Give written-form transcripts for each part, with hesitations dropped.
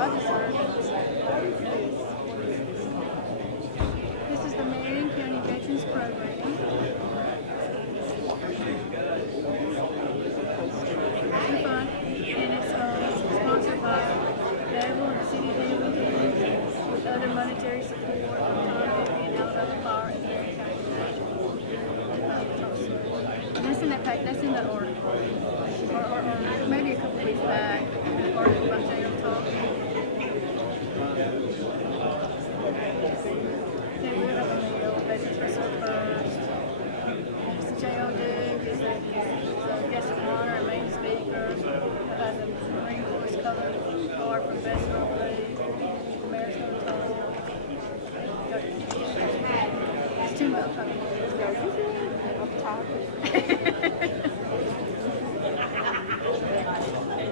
y'all deserve it. This is the Marion County Veterans Program. It's fun, and it's sponsored by Fayetteville and the City of Hamilton with other monetary support from Tom Bibby and Alabama Fire and Marion County. And that's in that pack. That's in the article, or maybe a couple weeks back. An article about J.O. talking. They will have a meal. Veterans Reserve first. Mr. J.O. Duke is a guest of honor and main speaker. Has a Marine Corps colored card from Veteran League. The mayor's going to talk. It's too much.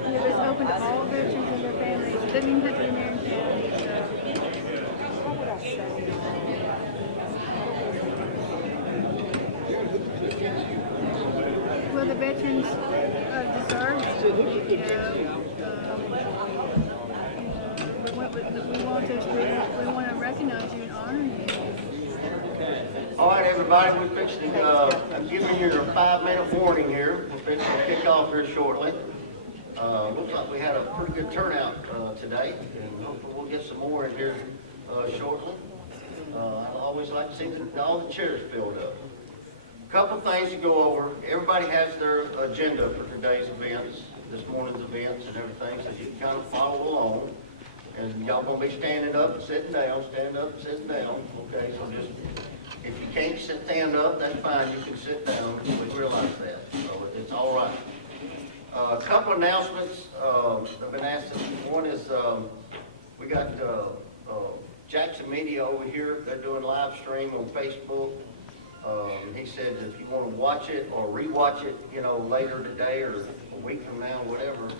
Yeah, but it's open to all veterans and their families. It doesn't even have to be Marion County. What would I say? Well, the veterans deserve it. We want to recognize you and honor you. All right, everybody, we're fixing to, I'm giving you a 5-minute warning here. We're fixing to kick off here shortly. Looks like we had a pretty good turnout today, and hopefully we'll get some more in here shortly. I always like to see all the chairs filled up. A couple things to go over. Everybody has their agenda for today's events, this morning's events and everything, so you can kind of follow along. And y'all gonna be standing up and sitting down, stand up and sitting down. Okay, so just, if you can't stand up, that's fine, you can sit down. We realize that, so it's all right. A couple announcements I've been asked. One is we got Jackson Media over here. They're doing live stream on Facebook. He said if you want to watch it or rewatch it, you know, later today or a week from now, whatever.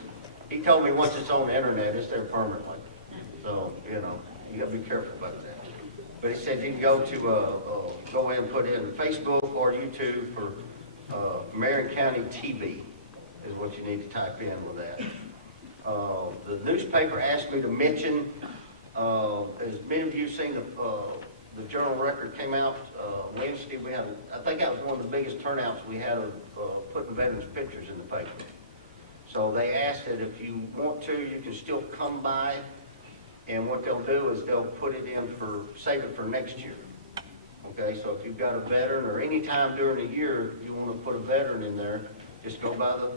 He told me once it's on the internet, it's there permanently. So, you know, you got to be careful about that. But he said you can go to go in and put in Facebook or YouTube for Marion County TV is what you need to type in with that. The newspaper asked me to mention, as many of you seen the Journal Record came out Wednesday. We had, I think that was one of the biggest turnouts we had of putting veterans' pictures in the paper. So they asked that if you want to, you can still come by, and what they'll do is they'll put it in for, save it for next year. Okay, so if you've got a veteran or any time during the year you want to put a veteran in there, just go by the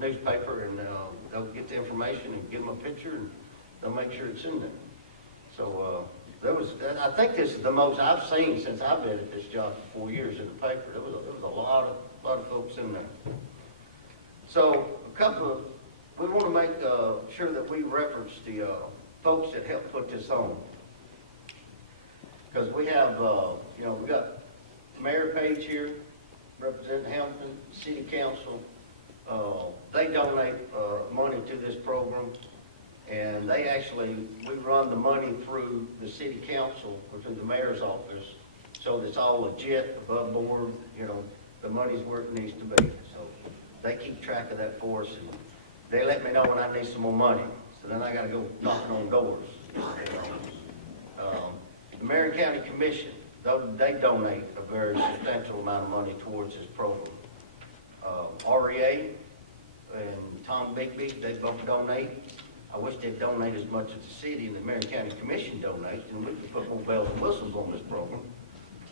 newspaper and they'll get the information and give them a picture and they'll make sure it's in there. So I think this is the most I've seen since I've been at this job for 4 years in the paper. There was a lot of folks in there. So we want to make sure that we reference the folks that helped put this on. Because we have, you know, we got Mayor Page here, representing Hamilton, City Council. They donate money to this program, and they actually, we run the money through the City Council or through the Mayor's office, so that it's all legit, above board, you know, the money's where it needs to be. So they keep track of that for us, and they let me know when I need some more money. So then I got to go knocking on doors. You know. The Marion County Commission, they donate a very substantial amount of money towards this program. REA and Tom Bigby, they both donate. I wish they'd donate as much as the city and the Marion County Commission donates, and we could put more bells and whistles on this program.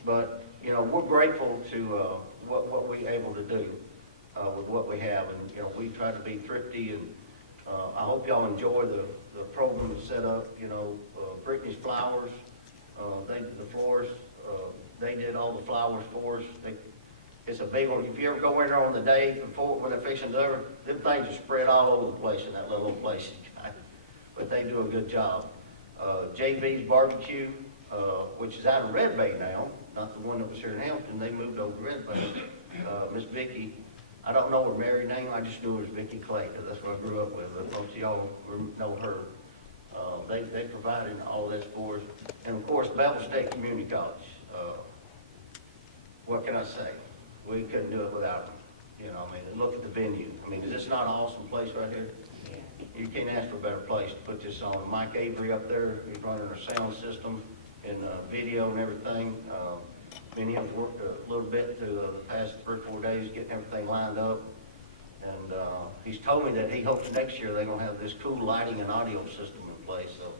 But, you know, we're grateful to what we're able to do with what we have. And, you know, we try to be thrifty, and I hope y'all enjoy the program that's set up. You know, Brittany's Flowers, the florist, they did all the flowers for us. It's a big one. If you ever go in there on the day before, when they're fixing to deliver, them things are spread all over the place in that little place. But they do a good job. JB's Barbecue, which is out of Red Bay now, not the one that was here in Hamilton. They moved over to Red Bay. Miss Vicki, I don't know her married name. I just knew her as Vicki Clay, because that's what I grew up with. But most of y'all know her. They provided all this for us. And of course, Bevel State Community College. What can I say? We couldn't do it without them. You know, I mean, look at the venue. I mean, is this not an awesome place right here? Yeah. You can't ask for a better place to put this on. Mike Avery up there, he's running our sound system and video and everything. Me and him worked a little bit through the past 3 or 4 days getting everything lined up. And he's told me that he hopes next year they're going to have this cool lighting and audio system in place. So,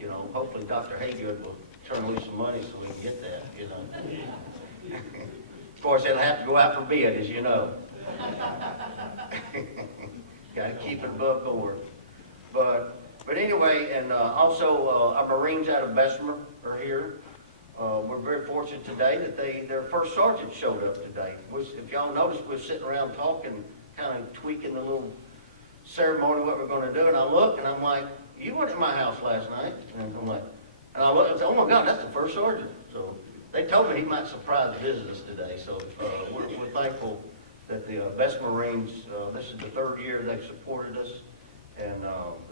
you know, hopefully Dr. Haygood will turn loose some money so we can get that, you know. Of course, it'll have to go out for bid, as you know. Got to keep it above board. But anyway, and also our Marines out of Bessemer are here. We're very fortunate today that their first sergeant showed up today. If y'all noticed, we were sitting around talking, kind of tweaking the little ceremony, what we're going to do. And I look, and I'm like, you weren't at my house last night. And I'm like, and I look and say, oh my God, that's the first sergeant. So they told me he might surprise visit us today. So we're thankful that the Bessemer Marines, this is the 3rd year they've supported us. And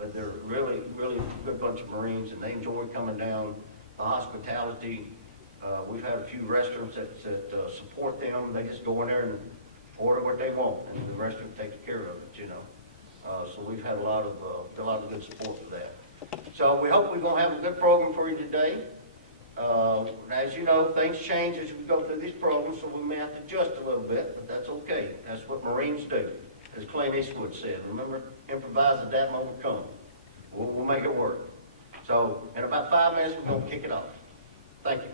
that they're really, really good bunch of Marines, and they enjoy coming down. The hospitality, we've had a few restaurants that support them. They just go in there and order what they want, and the restaurant takes care of it, you know. So we've had a lot of good support for that. So we hope we're going to have a good program for you today. As you know, things change as we go through these programs, so we may have to adjust a little bit, but that's okay. That's what Marines do. As Clint Eastwood said, remember, improvise, adapt, and overcome. We'll make it work. So in about 5 minutes, we're going to kick it off. Thank you.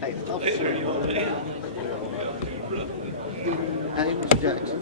Hey, officer. Hey, Mr. Jackson.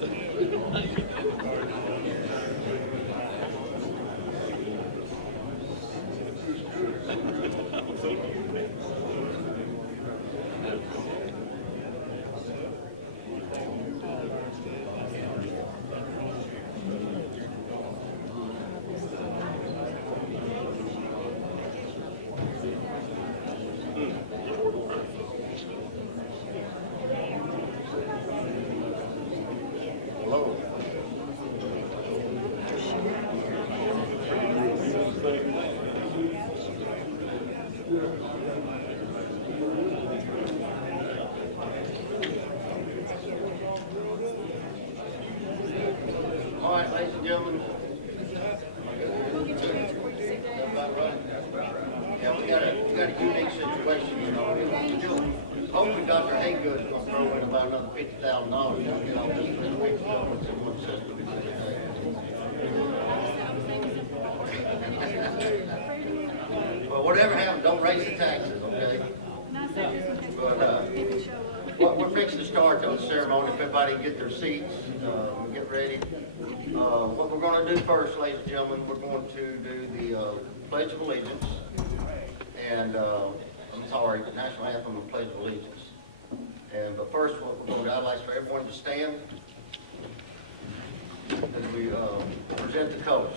gentlemen. Yeah, we got a unique situation, you know. Hopefully Dr. Haygood is gonna throw in about another $50,000, you know, just for the week with someone system. But whatever happens, don't raise the taxes, okay? But, we're fixing to start the ceremony. If everybody can get their seats, and get ready. What we're gonna do first, ladies and gentlemen, we're going to do the Pledge of Allegiance. And, I'm sorry, the National Anthem and Pledge of Allegiance. But first, what we're going to do, I'd like for everyone to stand as we present the colors.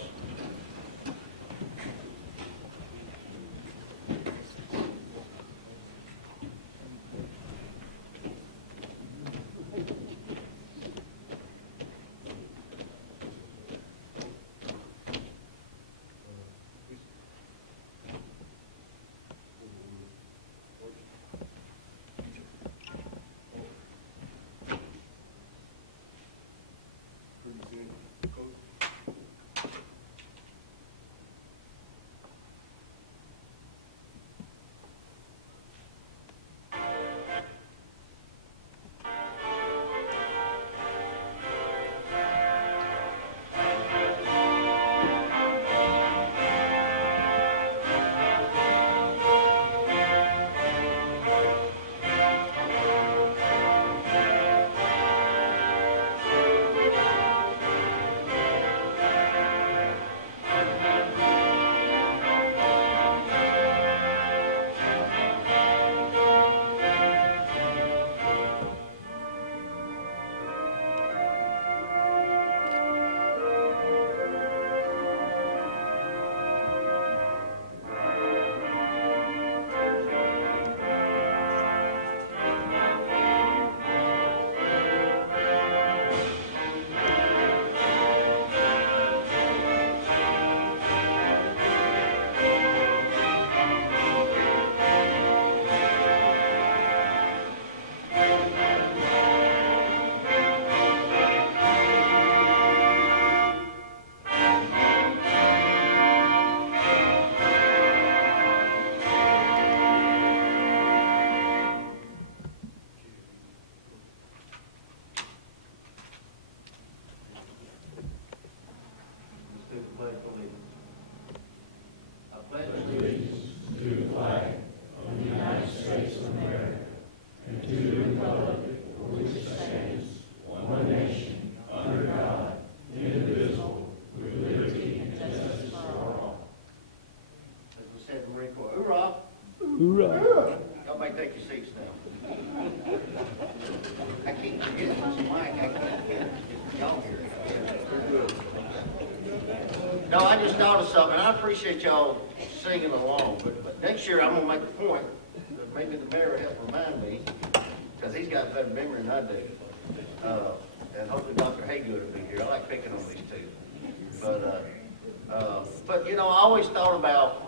Hoorah. Y'all may take your seats now. I keep forgetting this mic. I can't get y'all here. No, I just thought of something. I appreciate y'all singing along, but next year I'm gonna make a point that maybe the mayor will help remind me, because he's got better memory than I do. And hopefully Dr. Haygood will be here. I like picking on these two. But you know, I always thought about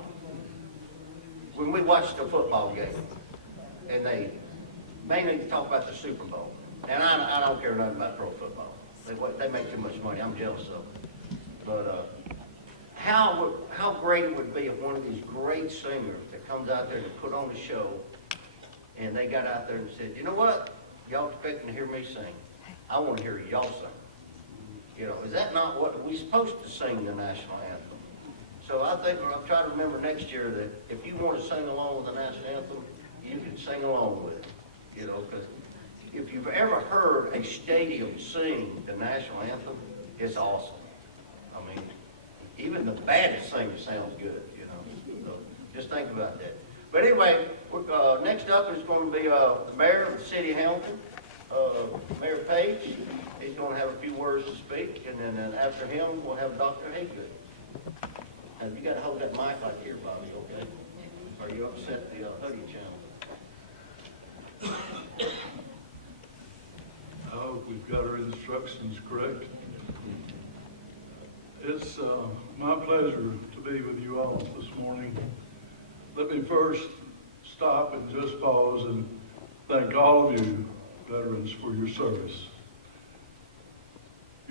when we watched the football game, and they mainly talk about the Super Bowl. And I don't care nothing about pro football. They make too much money. I'm jealous of them. But how great it would be if one of these great singers that comes out there and put on a show, and they got out there and said, you know what? Y'all expecting to hear me sing. I want to hear y'all sing. You know, is that not what we're supposed to sing the national anthem? So I think I'll try to remember next year that if you want to sing along with the national anthem, you can sing along with it. You know, because if you've ever heard a stadium sing the national anthem, it's awesome. I mean, even the baddest singer sounds good, you know. So just think about that. But anyway, next up is going to be the mayor of the city of Hamilton, Mayor Page. He's going to have a few words to speak, and then after him, we'll have Dr. Haygood. And you got to hold that mic like here, Bobby, okay? Or you upset the hoodie channel. I hope we've got our instructions correct. It's my pleasure to be with you all this morning. Let me first stop and just pause and thank all of you veterans for your service.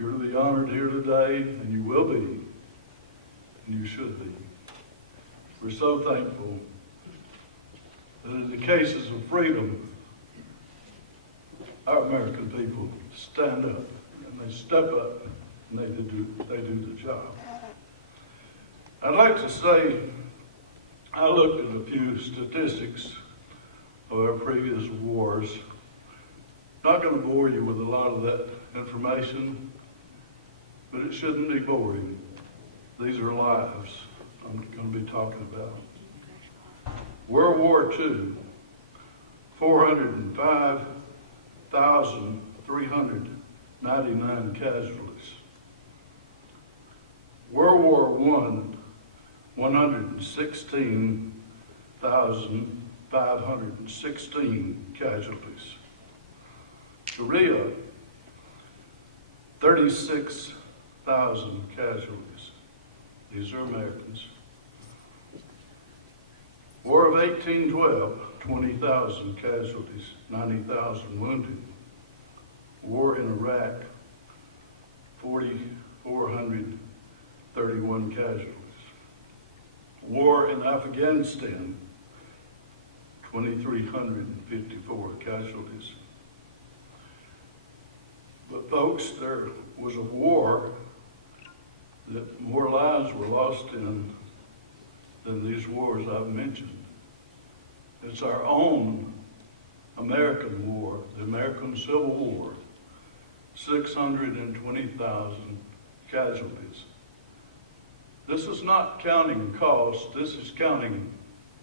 You're to be honored here today, and you will be, and you should be. We're so thankful that in the cases of freedom, our American people stand up, and they step up, and they do the job. I'd like to say, I looked at a few statistics of our previous wars. Not going to bore you with a lot of that information, but it shouldn't be boring. These are lives I'm going to be talking about. World War II, 405,399 casualties. World War I, 116,516 casualties. Korea, 36,000 casualties. These are Americans. War of 1812, 20,000 casualties, 90,000 wounded. War in Iraq, 4,431 casualties. War in Afghanistan, 2,354 casualties. But folks, there was a war that more lives were lost in than these wars I've mentioned. It's our own American war, the American Civil War, 620,000 casualties. This is not counting costs, this is counting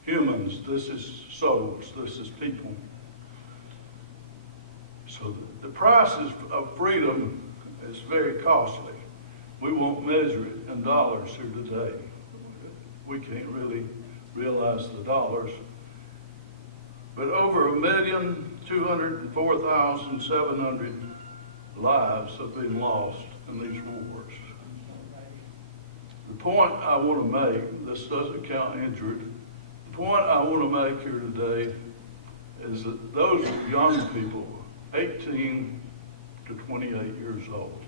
humans, this is souls, this is people. So the price of freedom is very costly. We won't measure it in dollars here today. We can't really realize the dollars. But over 1,204,700 lives have been lost in these wars. The point I want to make, this doesn't count injured, the point I want to make here today is that those young people, 18 to 28 years old,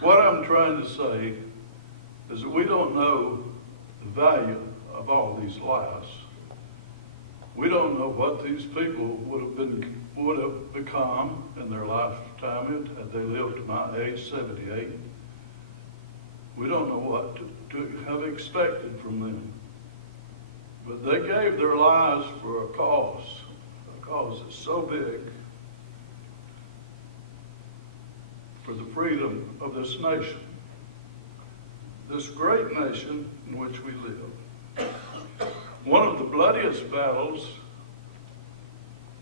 what I'm trying to say is that we don't know the value of all these lives. We don't know what these people would have become in their lifetime had they lived to my age, 78. We don't know what to have expected from them. But they gave their lives for a cause that's so big, for the freedom of this nation, this great nation in which we live. One of the bloodiest battles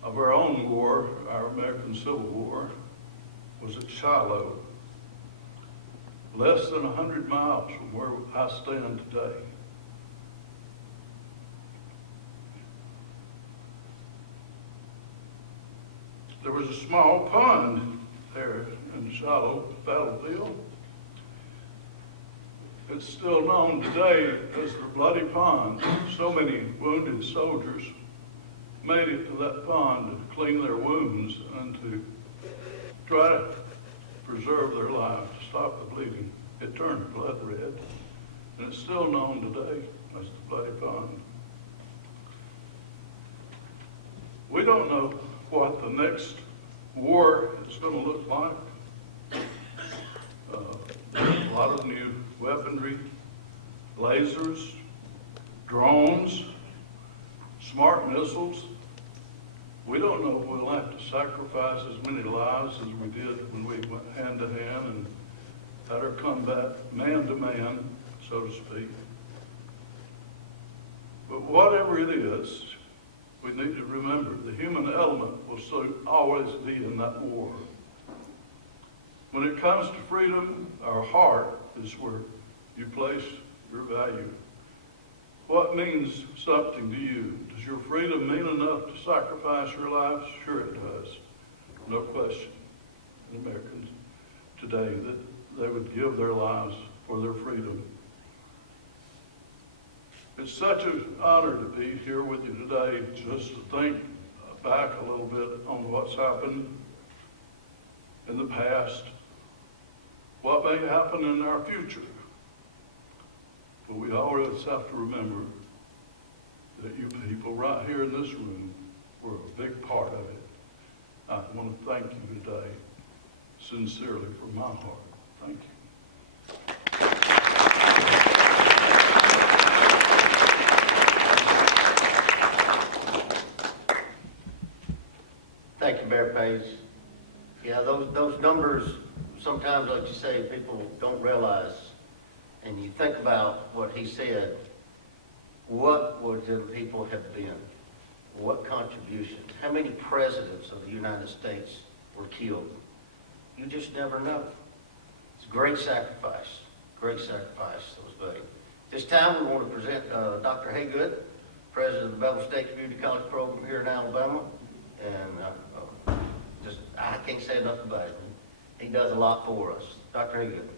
of our own war, our American Civil War, was at Shiloh, less than 100 miles from where I stand today. There was a small pond there in Shiloh battlefield. It's still known today as the Bloody Pond. So many wounded soldiers made it to that pond to clean their wounds and to try to preserve their life, to stop the bleeding. It turned blood red, and it's still known today as the Bloody Pond. We don't know what the next war is going to look like. There's a lot of new weaponry, lasers, drones, smart missiles. We don't know if we'll have to sacrifice as many lives as we did when we went hand to hand and had our combat man to man, so to speak. But whatever it is, we need to remember the human element will always be in that war. When it comes to freedom, our heart is where you place your value. What means something to you? Does your freedom mean enough to sacrifice your life? Sure it does. No question. Americans today, that they would give their lives for their freedom. It's such an honor to be here with you today, just to think back a little bit on what's happened in the past, what may happen in our future. But we always have to remember that you people right here in this room were a big part of it. I want to thank you today, sincerely, from my heart. Thank you. Thank you, Mayor Page. Yeah, those numbers, sometimes, like you say, people don't realize. And you think about what he said, what would the people have been? What contributions? How many presidents of the United States were killed? You just never know. It's a great sacrifice that was made. This time we want to present Dr. Haygood, President of the Bevel State Community College Program here in Alabama. And I can't say enough about it. He does a lot for us. Dr. Haygood.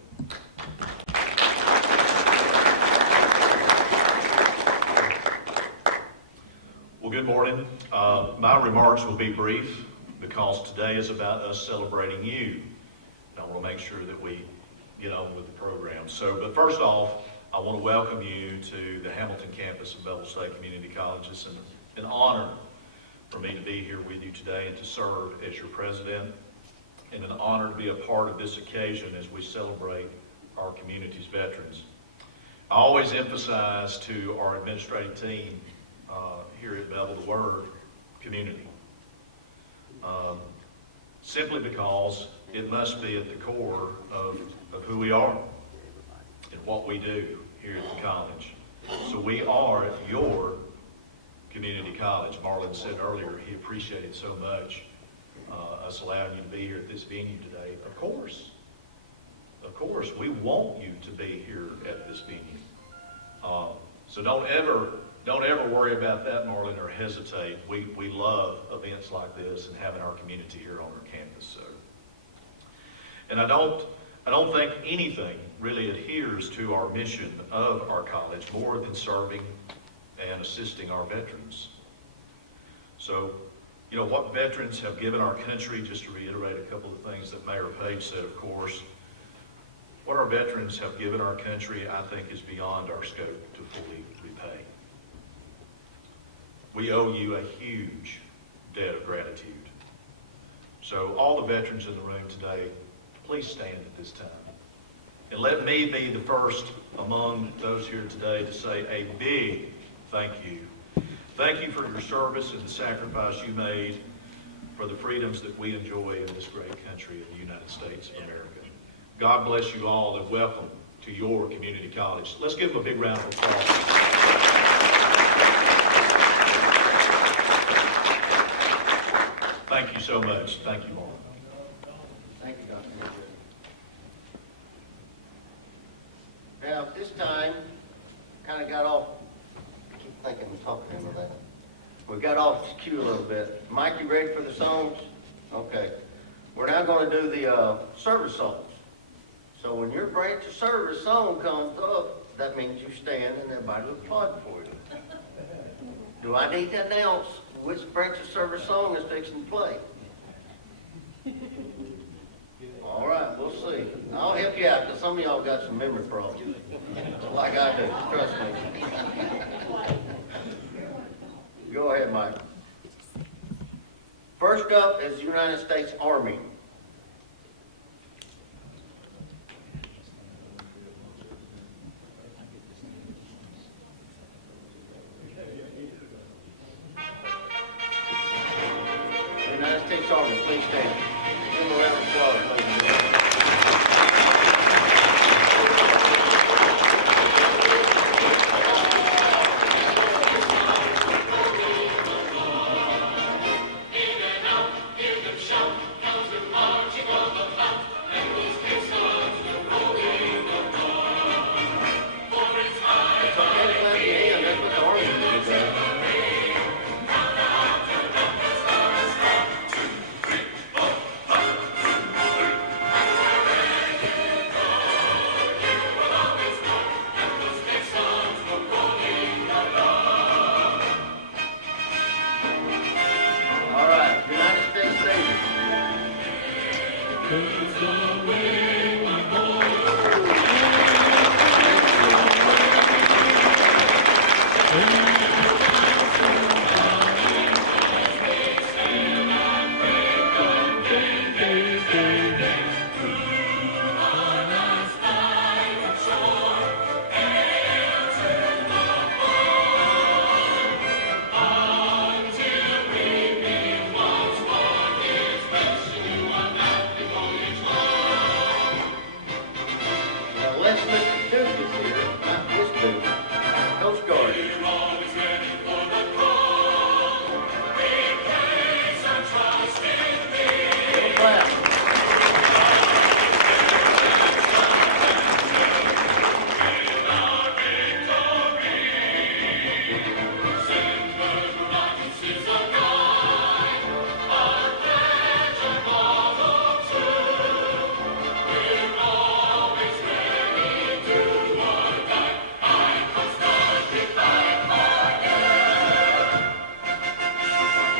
Well, good morning. My remarks will be brief because today is about us celebrating you. And I want to make sure that we get on with the program. But first off, I want to welcome you to the Hamilton campus of Bevel State Community College. It's an honor for me to be here with you today and to serve as your president, and an honor to be a part of this occasion as we celebrate our community's veterans. I always emphasize to our administrative team here at Bevel the word community, simply because it must be at the core of who we are and what we do here at the college. So we are your community college. Marlon said earlier he appreciated so much us allowing you to be here at this venue today. Of course, we want you to be here at this venue. So don't ever worry about that, Marlon, or hesitate. We love events like this and having our community here on our campus. So, and I don't think anything really adheres to our mission of our college more than serving and assisting our veterans. So, you know, what veterans have given our country, just to reiterate a couple of things that Mayor Page said, of course, what our veterans have given our country, I think, is beyond our scope to fully repay. We owe you a huge debt of gratitude. So all the veterans in the room today, please stand at this time. And let me be the first among those here today to say a big thank you. Thank you for your service and the sacrifice you made for the freedoms that we enjoy in this great country of the United States of America. God bless you all and welcome to your community college. Let's give them a big round of applause. Thank you so much. Thank you, Marlon. Thank you, Dr. Haygood. Now, at this time, kind of got off, I keep thinking I'm talking into that. We got off cue a little bit. Mike, you ready for the songs? Okay. We're now going to do the service songs. So when your branch of service song comes up, that means you stand and everybody will applaud for you. Do I need to announce which branch of service song is fixing to play? All right, we'll see. I'll help you out because some of y'all got some memory problems. Like I do, trust me. Go ahead, Mike. First up is the United States Army. United States Army, please stand. Give them a round of applause, ladies and gentlemen. Now let's look at Duke here, not this Duke. Coast Guard. Clap.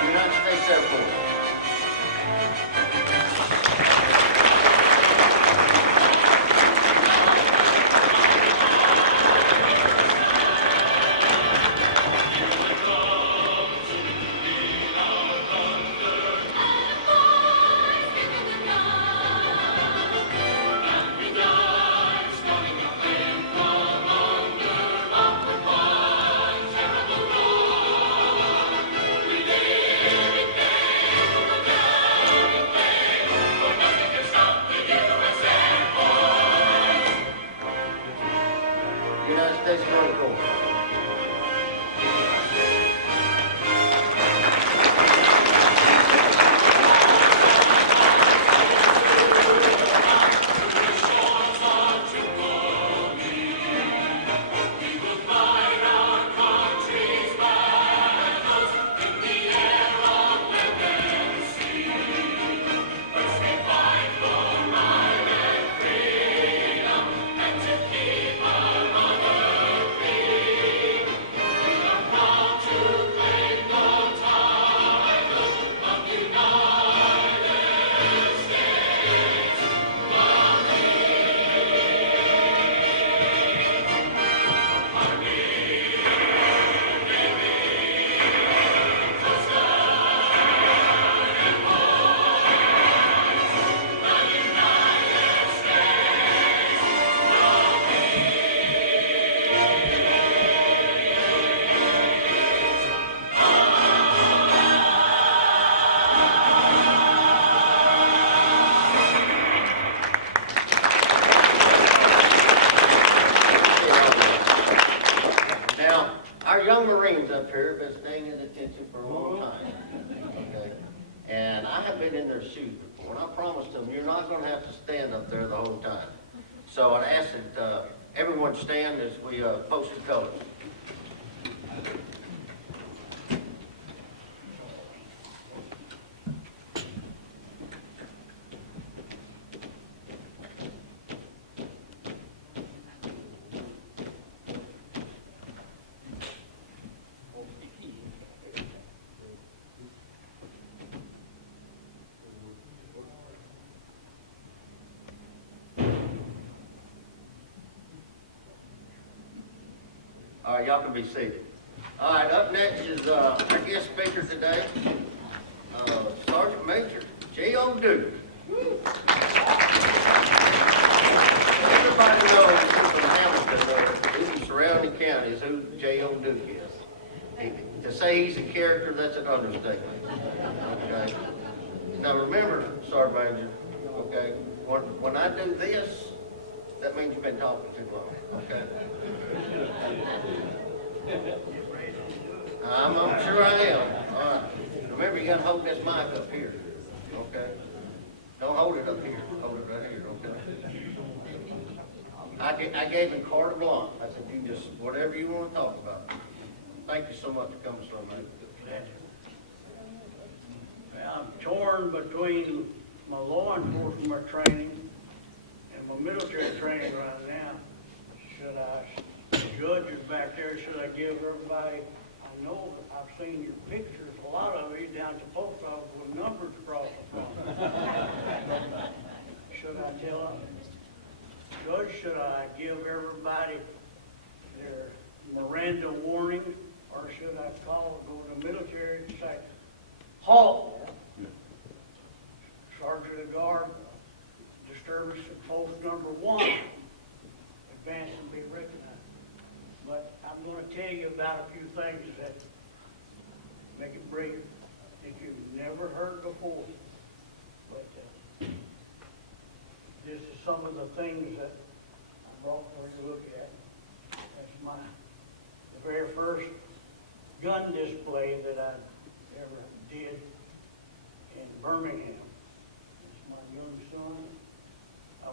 United States Air Force. United States Marine Corps. Now, our young Marines up here have been staying in detention for a long time. Okay? And I have been in their shoes before, and I promised them, you're not going to have to stand up there the whole time. So I'd ask that everyone stand as we post the colors. All right, y'all can be seated. All right, up next is our guest speaker today, Sergeant Major J.O. Duke. Everybody knows from Hamilton, these surrounding counties, who J.O. Duke is. To say he's a character, that's an understatement. Okay. Now remember, Sergeant Major, okay, when I do this, that means you've been talking too long, okay? I'm sure I am. All right. Remember, you gotta hold this mic up here, okay? Don't hold it up here, hold it right here, okay? I gave him carte blanche. I said, you just, whatever you want to talk about. Thank you so much for coming, Sir Major. I'm torn between my law enforcement training and my military training right now. Should I, the judge is back there, should I give everybody, I know I've seen your pictures, a lot of you down at the post office with numbers across the front. I tell them? Judge, should I give everybody their Miranda warning, or should I call, go to the military and say, halt? Sergeant of the Guard, disturbance at post number 1, advance and be recognized. But I'm going to tell you about a few things that make it brief that you've never heard before. But this is some of the things that I brought for you to look at. That's the very first gun display that I ever did in Birmingham. It's my young son. I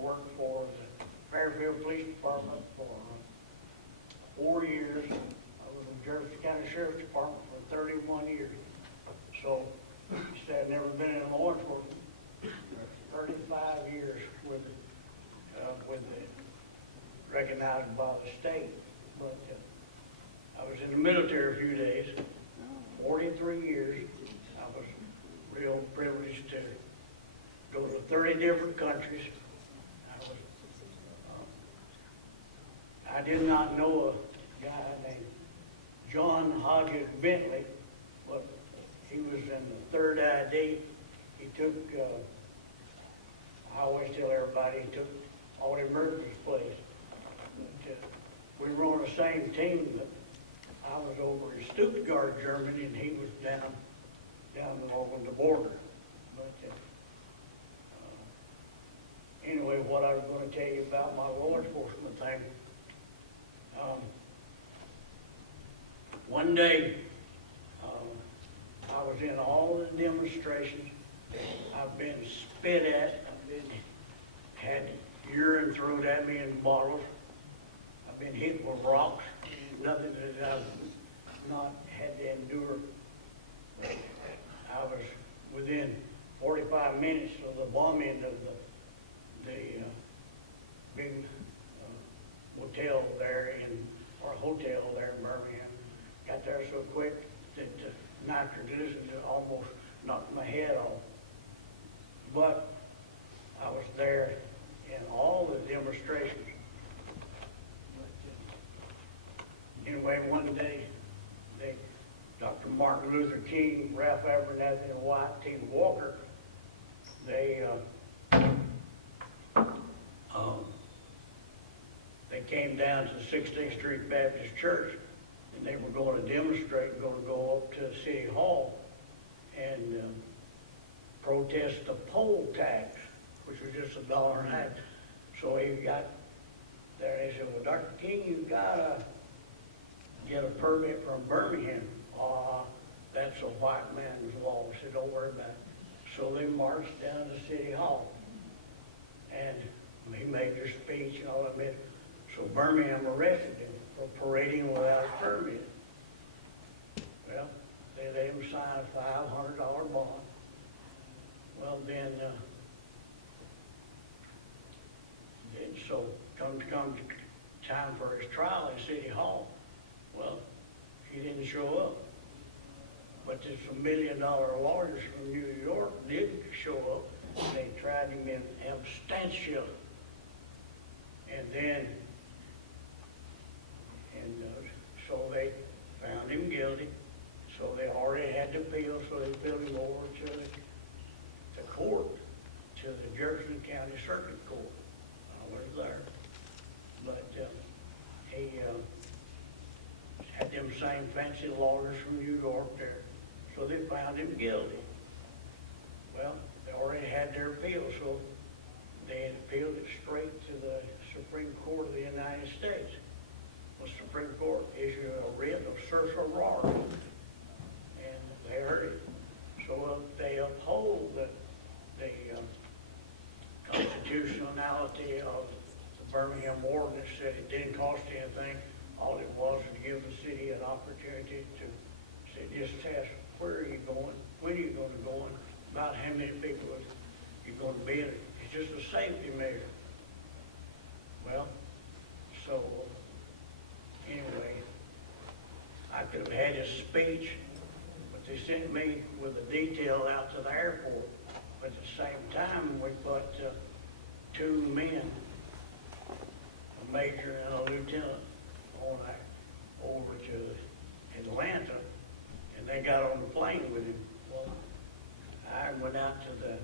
worked for the Fairfield Police Department for 4 years. I was in Jefferson County Sheriff's Department for 31 years. So, I've never been in law enforcement. 35 years with it recognized by the state. But I was in the military a few days, 43 years. I was real privileged to go to 30 different countries. I did not know a guy named John Hodges Bentley, but he was in the 3rd ID. He took, I always tell everybody, he took all the emergency plays. We were on the same team, but I was over in Stuttgart, Germany, and he was down along the border. But anyway, what I was going to tell you about my law enforcement thing. One day, I was in all the demonstrations. I've been spit at. Had urine thrown at me in bottles. I've been hit with rocks. Nothing that I've not had to endure. I was within 45 minutes of the bombing of the big hotel there in Birmingham. Got there so quick that nitrogen almost knocked my head off. But I was there in all the demonstrations. Anyway, one day, Dr. Martin Luther King, Ralph Abernathy, and White T. Walker, they came down to the 16th Street Baptist Church, and they were going to demonstrate, going to go up to City Hall and protest the poll tax, which was just $1.50. So he got there and he said, well, Dr. King, you've got to get a permit from Birmingham. That's a white man's law. I said, don't worry about it. So they marched down to City Hall. And he made their speech and all that. So Birmingham arrested him for parading without a permit. Well, they let him sign a $500 bond. Well, then so come time for his trial in City Hall. Well, he didn't show up. But there's some $1 million lawyers from New York did show up. And they tried him in absentia. And then, so they found him guilty. So they already had the appeal, so they billed him over to the court, to the Jefferson County Circuit Court. I was there. But he had them same fancy lawyers from New York there. So they found him guilty. Well, they already had their appeal, so they had appealed it straight to the Supreme Court of the United States. The Supreme Court issued a writ of certiorari, and they heard it. So they uphold the constitutionality of the Birmingham ordinance, said it didn't cost anything. All it was to give the city an opportunity to say, just test, where are you going? When are you going to go? About how many people you're going to be in it. It's just a safety measure. Well, so anyway, I could have had a speech, but they sent me with a detail out to the airport. But at the same time, we put two men, a major and a lieutenant, on that over to Atlanta, and they got on the plane with him. Well, I went out to the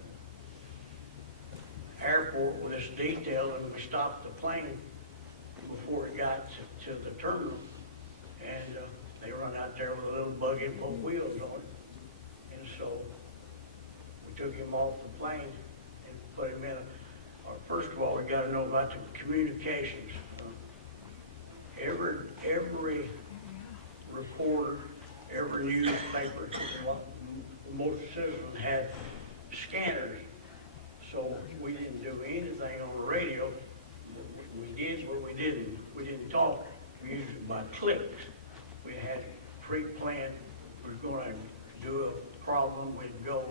airport with this detail, and we stopped the plane before it got to the terminal, and they run out there with a little buggy and both wheels on it. And so we took him off the plane and put him in. First of all, we got to know about the communications. Every reporter, every newspaper, well, most citizens had scanners. So we didn't do anything on the radio. We did, but we didn't. We didn't talk. We used it by clicks. We had pre-planned. We were going to do a problem. We'd go.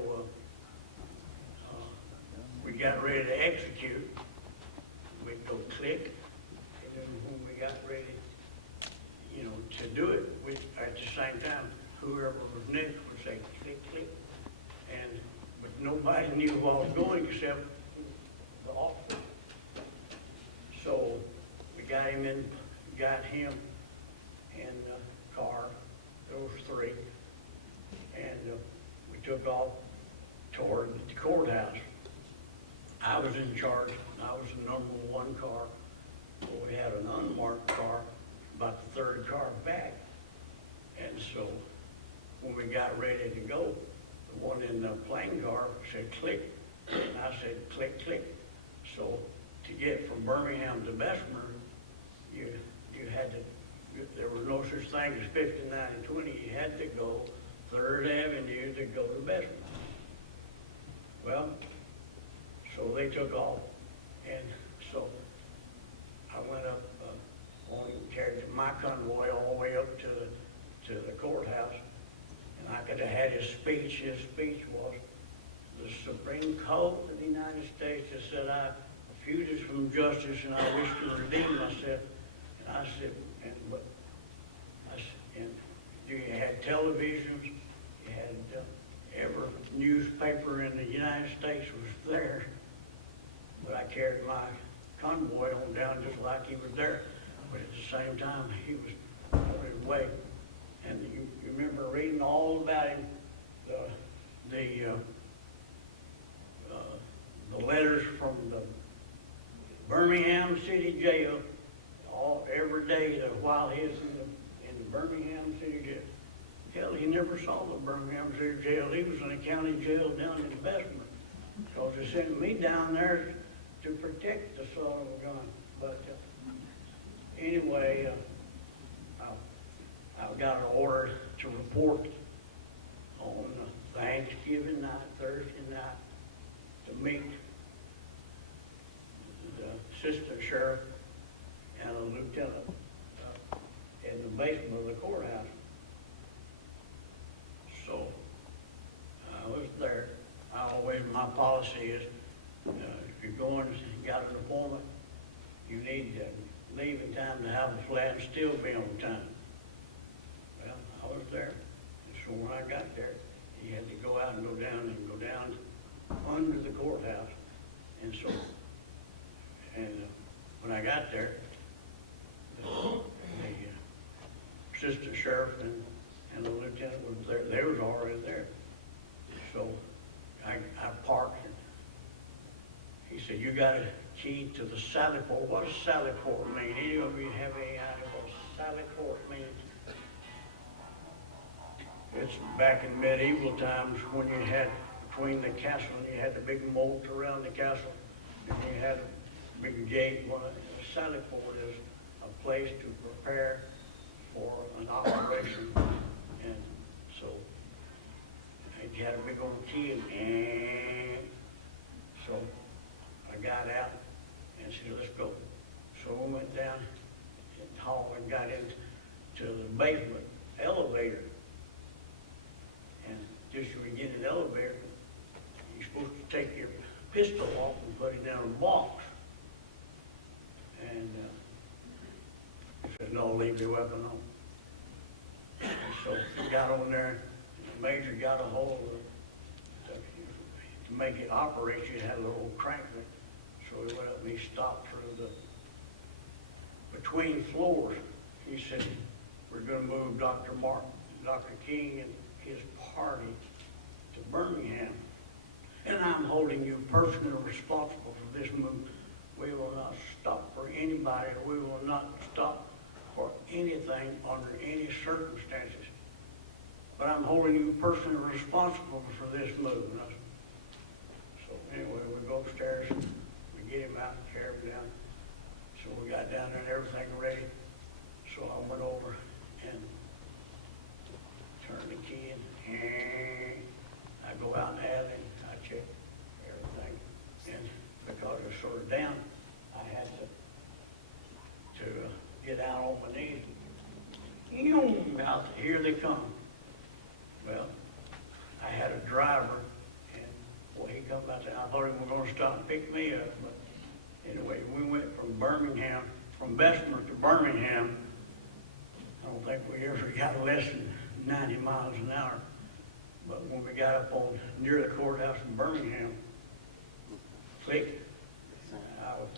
We got ready to execute. We'd go click, and then when we got ready, to do it, at the same time, whoever was next would say click, click, but nobody knew what was going except the officer. So we got him in the car. There was three, and we took off toward the courthouse. I was in charge. I was the number one car. Well, we had an unmarked car, about the third car back. And so when we got ready to go, the one in the plane car said click, and I said click, click. So to get from Birmingham to Bessemer, you had to, there was no such thing as 59 and 20. You had to go 3rd Avenue to go to Bessemer. Well, so they took off, and so I went up carried my convoy all the way up to the courthouse, and I could have had his speech. His speech was, the Supreme Court of the United States has said, I refuse from justice and I wish to redeem myself. And I said, and you had televisions, you had every newspaper in the United States was there, but I carried my convoy on down just like he was there. But at the same time, he was on his way. And you remember reading all about him, the letters from the Birmingham City Jail, every day while he was in the Birmingham City Jail. Hell, he never saw the Birmingham City Jail. He was in a county jail down in Bessemer, because they sent me down there to protect the son of a gun. But anyway, I got an order to report on Thanksgiving night, Thursday night, to meet the assistant sheriff and a lieutenant in the basement of the courthouse. So I was there. My policy is, if you're going, you got an appointment, you need to leave in time to have a flat and still be on time. Well, I was there. And so when I got there, you had to go out and go down under the courthouse. And so, when I got there, the assistant sheriff and the lieutenant was there. They was already there. So I parked. And he said, "You got a key to the Sally Port." What does Sally Port mean? Any of you have any idea what Sally Port means? It's back in medieval times when you had, between the castle, and you had the big moat around the castle, and you had a big gate. Well, a Sally Port is a place to prepare for an operation. And so he had a big old key, and so I got out and said, "Let's go." So we went down the hall and got into the basement elevator. And just when you get in the elevator, you're supposed to take your pistol off and put it down in a box. And he said, "No, leave your weapon on." And so we got on there, and the major got a hold of it. To make it operate, you had a little crank. So So he went up and he stopped through between floors. He said, we're gonna move Dr. King and his party to Birmingham. And I'm holding you personally responsible for this move. We will not stop for anybody. We will not stop for anything under any circumstances. But I'm holding you personally responsible for this move. So anyway, we go upstairs, we get him out, carry him down. So we got down there and everything ready. So I went over and turned the key in. I go out in the alley, I check everything. And because it was sort of down, I had to get out on my knees. Out, here they come. Well, I had a driver, and boy, he come out there. I thought he was going to stop and pick me up, but anyway, we went from Bessemer to Birmingham. I don't think we ever got less than 90 miles an hour. But when we got up on near the courthouse in Birmingham, click, I was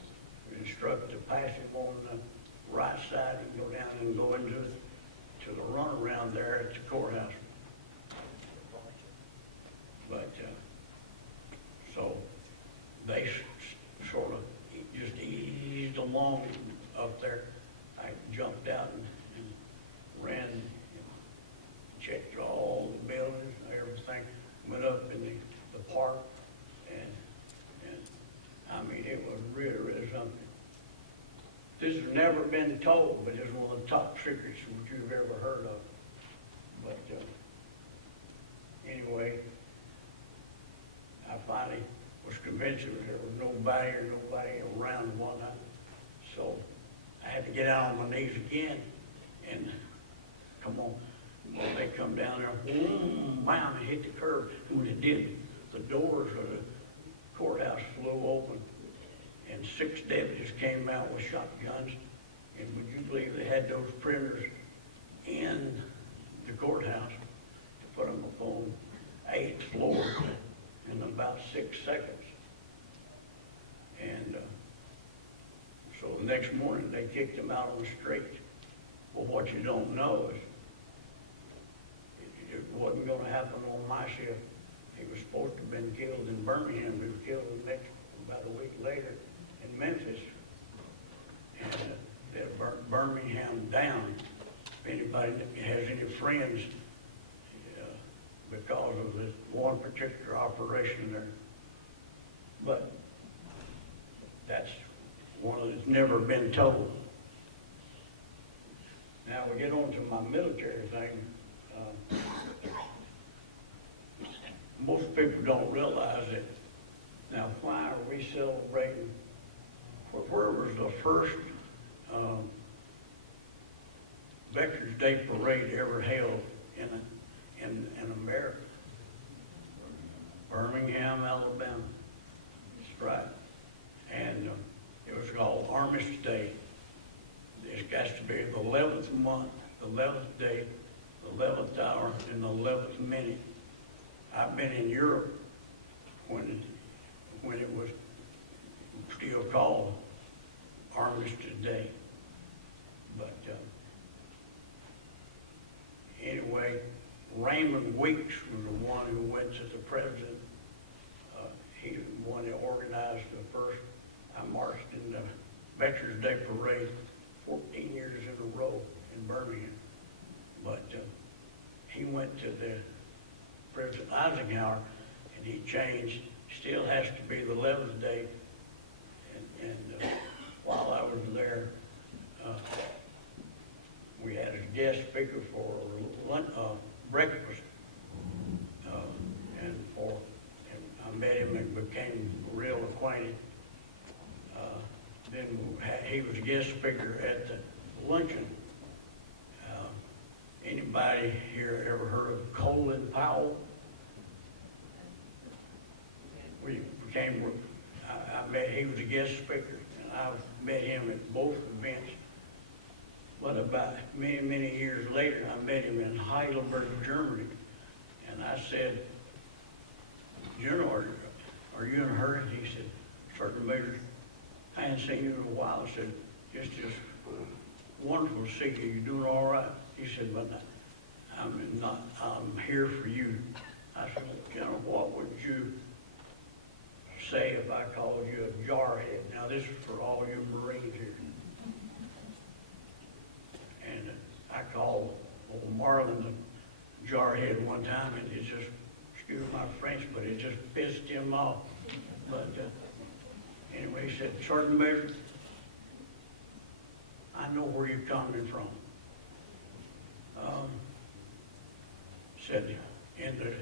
instructed to pass him on the right side and go down and go into the runaround there at the courthouse. But so they sort of just eased along up there. I jumped out and ran, checked all the buildings, everything, went up in the park, and I mean, it was really, really something. This has never been told, but it's one of the top secrets that you've ever heard of. But anyway, I finally was convinced that there was nobody around one night. So I had to get out on my knees again and come on. Well, they come down there, boom, bam, and hit the curb. And when it did, the doors of the courthouse flew open, and 6 deputies came out with shotguns. And would you believe they had those printers in the courthouse to put them up on 8th floor in about 6 seconds. And so the next morning, they kicked him out on the street. Well, what you don't know is it wasn't going to happen on my shift. He was supposed to have been killed in Birmingham. He was killed about a week later in Memphis. And they burnt Birmingham down. If anybody has any friends, because of this one particular operation there. But that's one that's never been told. Now we get on to my military thing. Most people don't realize it. Now, why are we celebrating? Where was the first Veterans Day parade ever held in America? Birmingham, Alabama. That's right. And it was called Armistice Day. It's got to be the 11th month, the 11th day, the 11th hour, and the 11th minute. I've been in Europe when it was still called Armistice Day. But anyway, Raymond Weeks was the one who went to the president. He was the one that organized the first. I marched in the Veterans Day Parade 14 years in a row in Birmingham. But he went to the President Eisenhower, and he changed. Still has to be the 11th day. And while I was there, we had a guest speaker for breakfast, and I met him and became real acquainted. Then he was a guest speaker at the luncheon. Anybody here ever heard of Colin Powell? He was a guest speaker, and I met him at both events. But about many, many years later, I met him in Heidelberg, Germany, and I said, General, are you in a hurry? He said, Sergeant Major, I hadn't seen you in a while. I said, it's just wonderful to see you. You doing all right? He said, but I'm here for you. I said, kind of what would you say if I called you a jarhead? Now this is for all you Marines here. And I called old Marion a jarhead one time, and it just, excuse my French, but it just pissed him off. But anyway, he said, Sergeant Major, I know where you're coming from. Said in the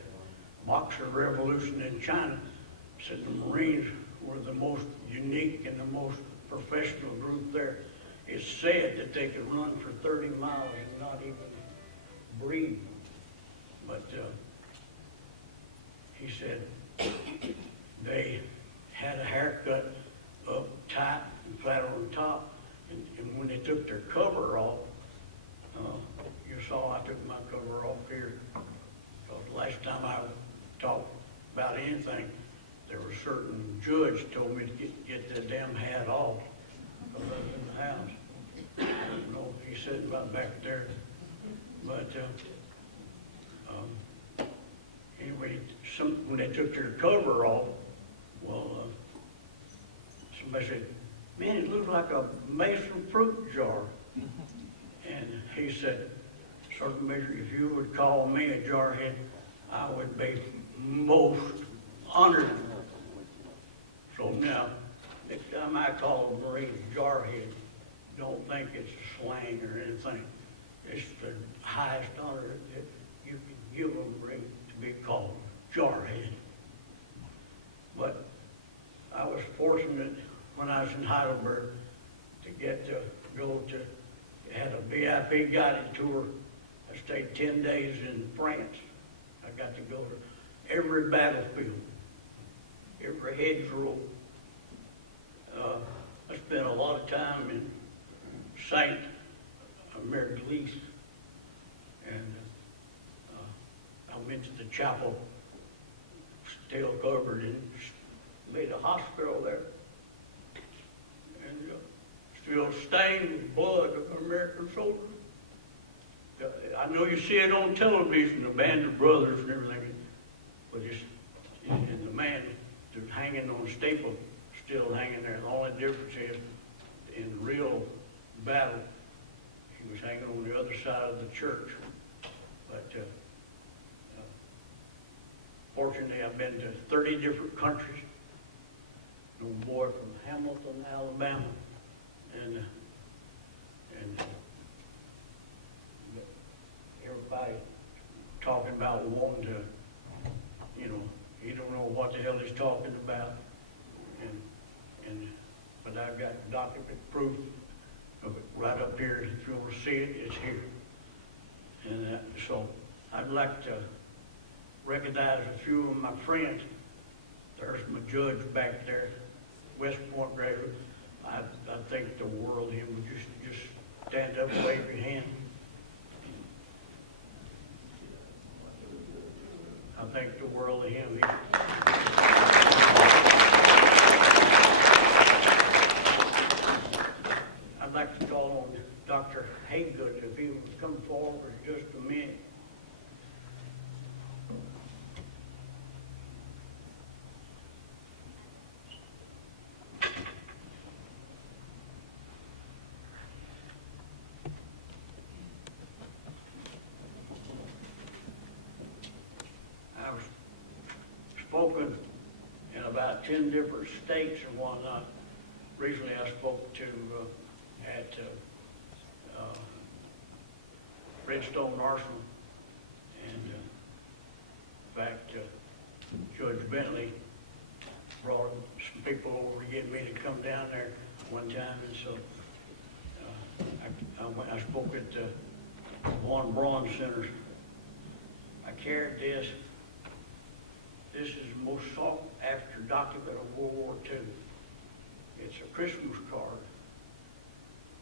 Boxer Revolution in China, said the Marines were the most unique and the most professional group there. It's said that they could run for 30 miles and not even breathe. But he said they had a haircut up tight and flat on top. And when they took their cover off, you saw I took my cover off here. Because the last time I talked about anything, there was a certain judge told me to get that damn hat off because I was in the house. I don't know if he's sitting about back there. But anyway, when they took their cover off, well, somebody said, man, it looks like a mason fruit jar. And he said, Sergeant Major, if you would call me a jarhead, I would be most honored. So now, next time I call a Marine jarhead, don't think it's a slang or anything. It's the highest honor that you can give a Marine to be called jarhead. But I was fortunate when I was in Heidelberg to get to go to, had a VIP guided tour. I stayed 10 days in France. I got to go to every battlefield, every hedgerow. I spent a lot of time in Saint Mary-Glise, and I went to the chapel, still covered, and made a hospital there. And still stained with blood of American soldiers. I know you see it on television, the band of brothers and everything, but it's and the man that's hanging on a staple, still hanging there. The only difference is, in the real battle, he was hanging on the other side of the church. But fortunately, I've been to 30 different countries. A boy from Hamilton, Alabama, and everybody talking about wanting to, he don't know what the hell he's talking about, but I've got document proof of it right up here. If you want to see it, it's here. And so I'd like to recognize a few of my friends. There's my judge back there, West Point graduate. I think the world of him. Would you just stand up and wave your hand? I think the world of him. I'd like to call on Dr. Haygood if he would come forward for just a minute. I've spoken in about 10 different states and whatnot. Recently I spoke to at Redstone Arsenal, and in fact Judge Bentley brought some people over to get me to come down there one time, and so I spoke at the Von Braun Center. I carried this. This is the most sought after document of World War II. It's a Christmas card.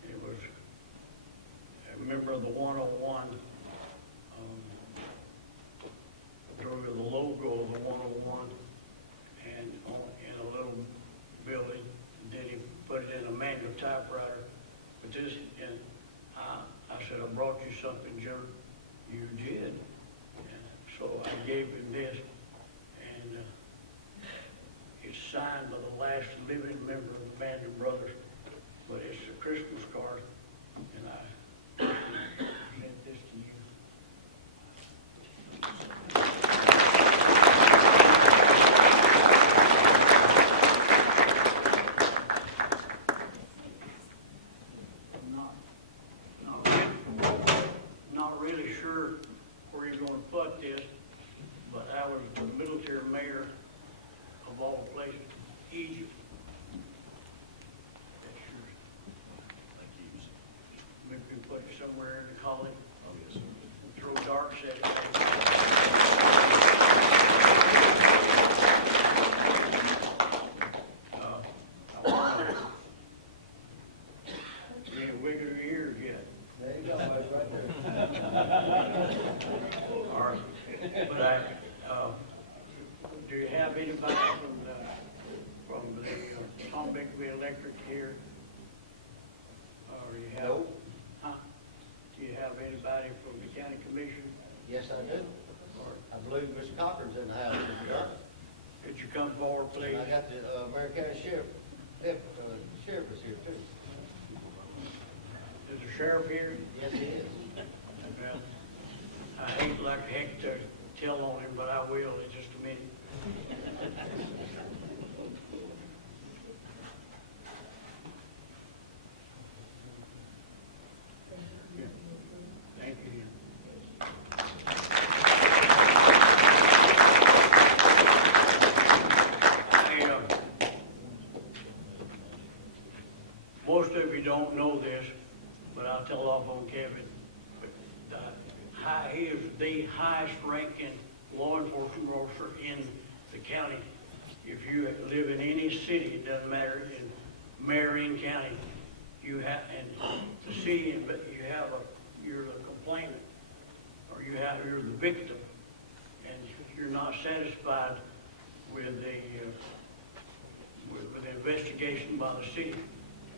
It was a member of the 101 drew the logo of the 101 and in a little building. Then he put it manual typewriter. But this, and I said, I brought you something, Jim. You did. And so I gave him this, and it's signed by the last living member of the Band of Brothers, but it's a Christmas card, and I sent this to you. Not really sure where you're gonna put this, but I was the military mayor of all places, Egypt. That's yours. Thank you. Maybe we put it somewhere in the colony, Oh, yes, sir. throw dark set. You ain't wiggled your ears yet. There you go, that's right there. All right, but do you have anybody from the Tom Bickerby Electric here? Or you have? Nope. Huh? Do you have anybody from the county commission? Yes, I do. I believe Mr. Cochran's in the house, is he not? Could you come forward, please? And I got the Marion County Sheriff, Sheriff is here too. Is the sheriff here? Yes, he is. Well, I hate like heck to tell on him, but I will in just a minute. Thank you. Most of you don't know this, but I'll tell off on Kevin. He is the highest ranking law enforcement officer in the county. If you live in any city, it doesn't matter, in Marion County, you have, and the city, but you're the complainant, or you're the victim, and if you're not satisfied with the investigation by the city,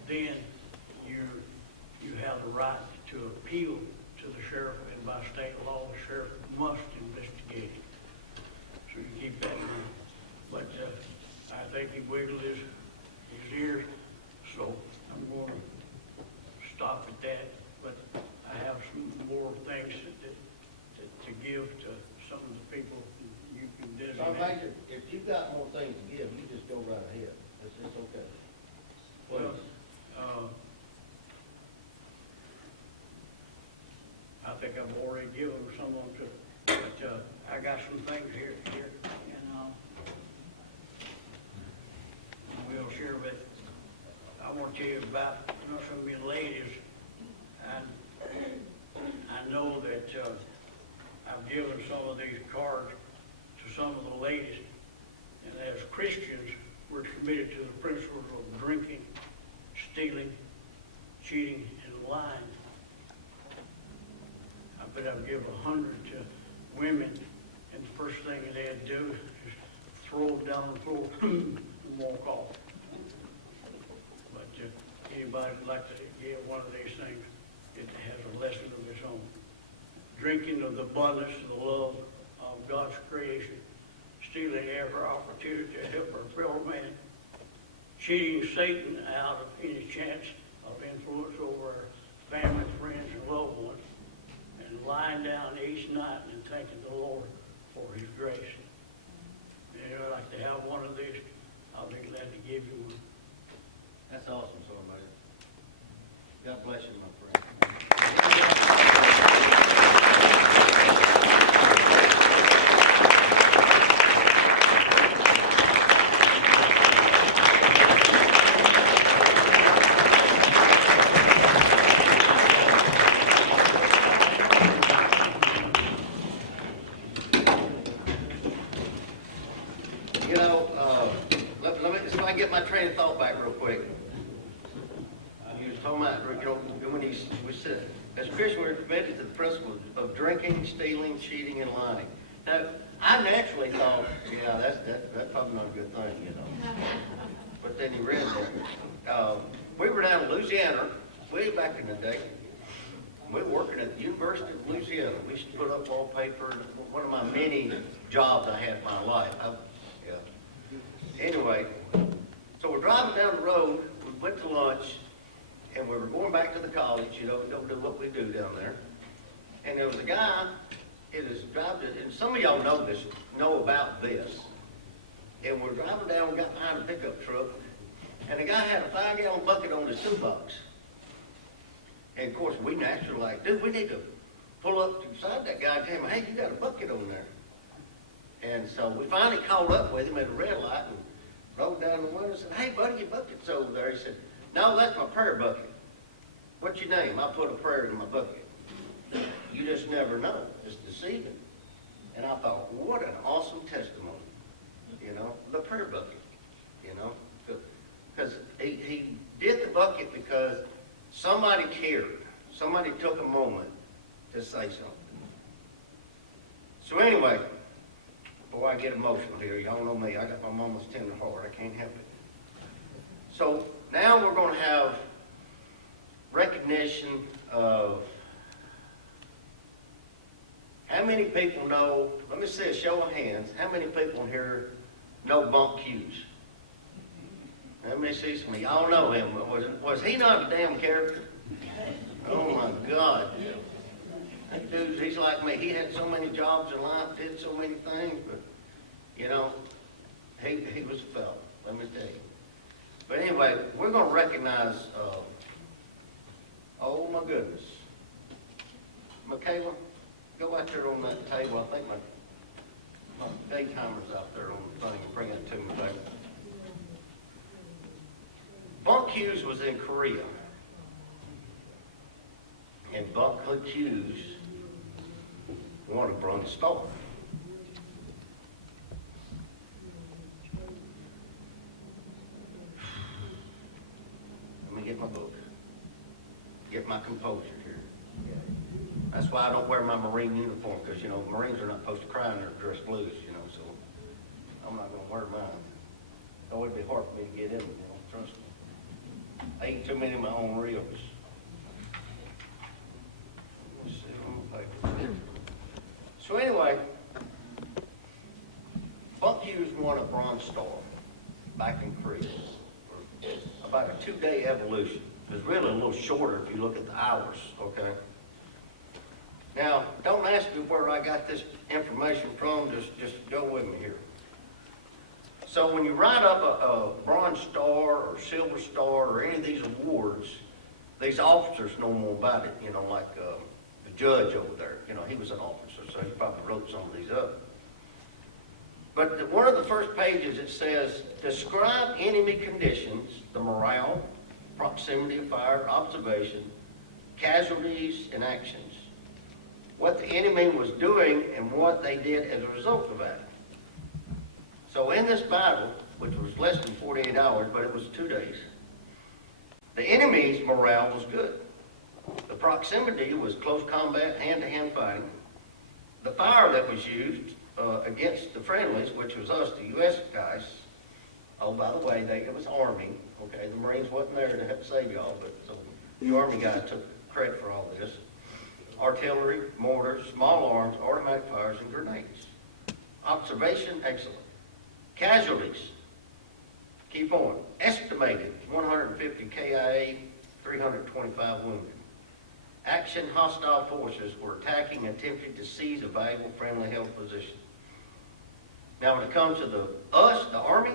then you have the right to appeal to the sheriff, and by state law, the sheriff must investigate it. So you keep that in mind. But I think he wiggled his ears, so I'm going to stop at that. But I have some more things to give to some of the people you can So, designate. Major, if you've got more things to give, you just go right ahead. It's okay. Well, I think I've already given some of them to, but I got some things here, and we'll share with. I want to tell you about, some of you ladies, and I know that I've given some of these cards to some of the ladies, and as Christians, we're committed to the principles of drinking, stealing, cheating, and lying. I bet I've given 100 to women, and the first thing they'd do is throw them down on the floor and walk off. But anybody would like to get one of these things, it has a lesson of its own. Drinking of the abundance of the love of God's creation, stealing every opportunity to help our fellow man, cheating Satan out of any chance of influence over our family, friends, and loved ones, and lying down each night and thanking the Lord for his grace. And if you'd like to have one of these, I'll be glad to give you one. That's awesome, Sir Major. God bless you, my friend. You know, let me see if I can get my train of thought back real quick. You was talking about, when we said, as Christians, we're committed to the principles of drinking, stealing, cheating, and lying. Now, I naturally thought, that's probably not a good thing, But then he read that. we were down in Louisiana, way back in the day. We were working at the University of Louisiana. We used to put up wallpaper, and one of my many jobs I had in my life. Anyway, so we're driving down the road, we went to lunch, and we were going back to the college, you know, we don't do what we do down there. And there was a guy, and some of y'all know about this. And we're driving down, we got behind a pickup truck, and the guy had a 5-gallon bucket on his toolbox. And of course, we naturally like, dude, we need to pull up beside that guy and tell him, hey, you got a bucket on there. And so we finally called up with him at a red light and rolled down the window and said, hey, buddy, your bucket's over there. He said, no, that's my prayer bucket. What's your name? I put a prayer in my bucket. You just never know. It's deceiving. And I thought, what an awesome testimony. You know, the prayer bucket, you know. Because he did the bucket because somebody cared. Somebody took a moment to say something. So anyway, before I get emotional here, y'all know me, I got my mama's tender heart, I can't help it. So now we're going to have recognition of how many people know, let me see a show of hands, how many people in here know Bunk Hughes? Let me see some of y'all know him. Was he not a damn character? Oh my God. That dude, he's like me. He had so many jobs in life, did so many things, but you know, he was a fellow, let me tell you. But anyway, we're going to recognize, oh my goodness. Michaela, go out there on that table. I think my daytimer's out there on the thing. Bring it to me, baby. Bunk Hughes was in Korea. And Bunk Hughes won a Bronze Star. Let me get my book. Get my composure here. That's why I don't wear my Marine uniform, because, you know, Marines are not supposed to cry in their dress blues, you know, so I'm not going to wear mine. Oh, it'd be hard for me to get in, you know, trust me. I ate too many of my own ribs. Let's see on the paper. So anyway, Bunk Hughes won a Bronze Star back in Korea for about a 2-day evolution. It's really a little shorter if you look at the hours, okay? Now, don't ask me where I got this information from, just go with me here. So when you write up a Bronze Star or Silver Star or any of these awards, these officers know more about it, you know, like the judge over there. You know, he was an officer, so he probably wrote some of these up. But one of the first pages, it says, describe enemy conditions, the morale, proximity of fire, observation, casualties, and actions. What the enemy was doing and what they did as a result of that. So in this battle, which was less than 48 hours, but it was 2 days, the enemy's morale was good. The proximity was close combat, hand-to-hand fighting. The fire that was used against the friendlies, which was us, the U.S. guys, oh, by the way, it was Army, okay? The Marines wasn't there to help save y'all, but so the Army guys took credit for all this. Artillery, mortars, small arms, automatic fires, and grenades. Observation, excellent. Casualties, keep on. Estimated 150 KIA, 325 wounded. Action, hostile forces were attacking, attempting to seize a valuable friendly held position. Now when it comes to the Army,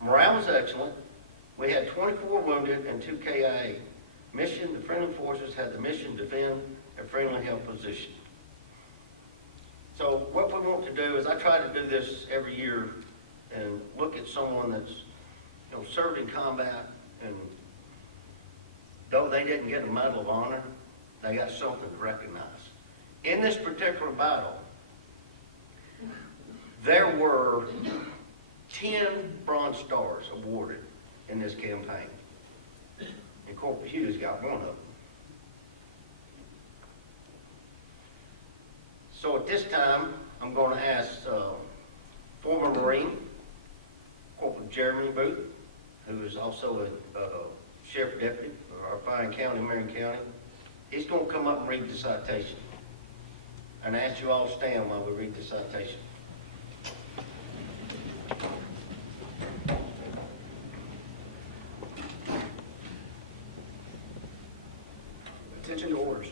morale was excellent. We had 24 wounded and 2 KIA. Mission, the friendly forces had the mission to defend a friendly held position. So what we want to do is, I try to do this every year and look at someone that's, you know, served in combat, and though they didn't get a Medal of Honor, they got something to recognize. In this particular battle, there were 10 Bronze Stars awarded in this campaign. And Corporal Hughes got one of them. So at this time, I'm going to ask former Marine, Corporal Jeremy Booth, who is also a sheriff deputy, or our fine county, Marion County. He's gonna come up and read the citation. And I ask you all to stand while we read the citation. Attention to orders.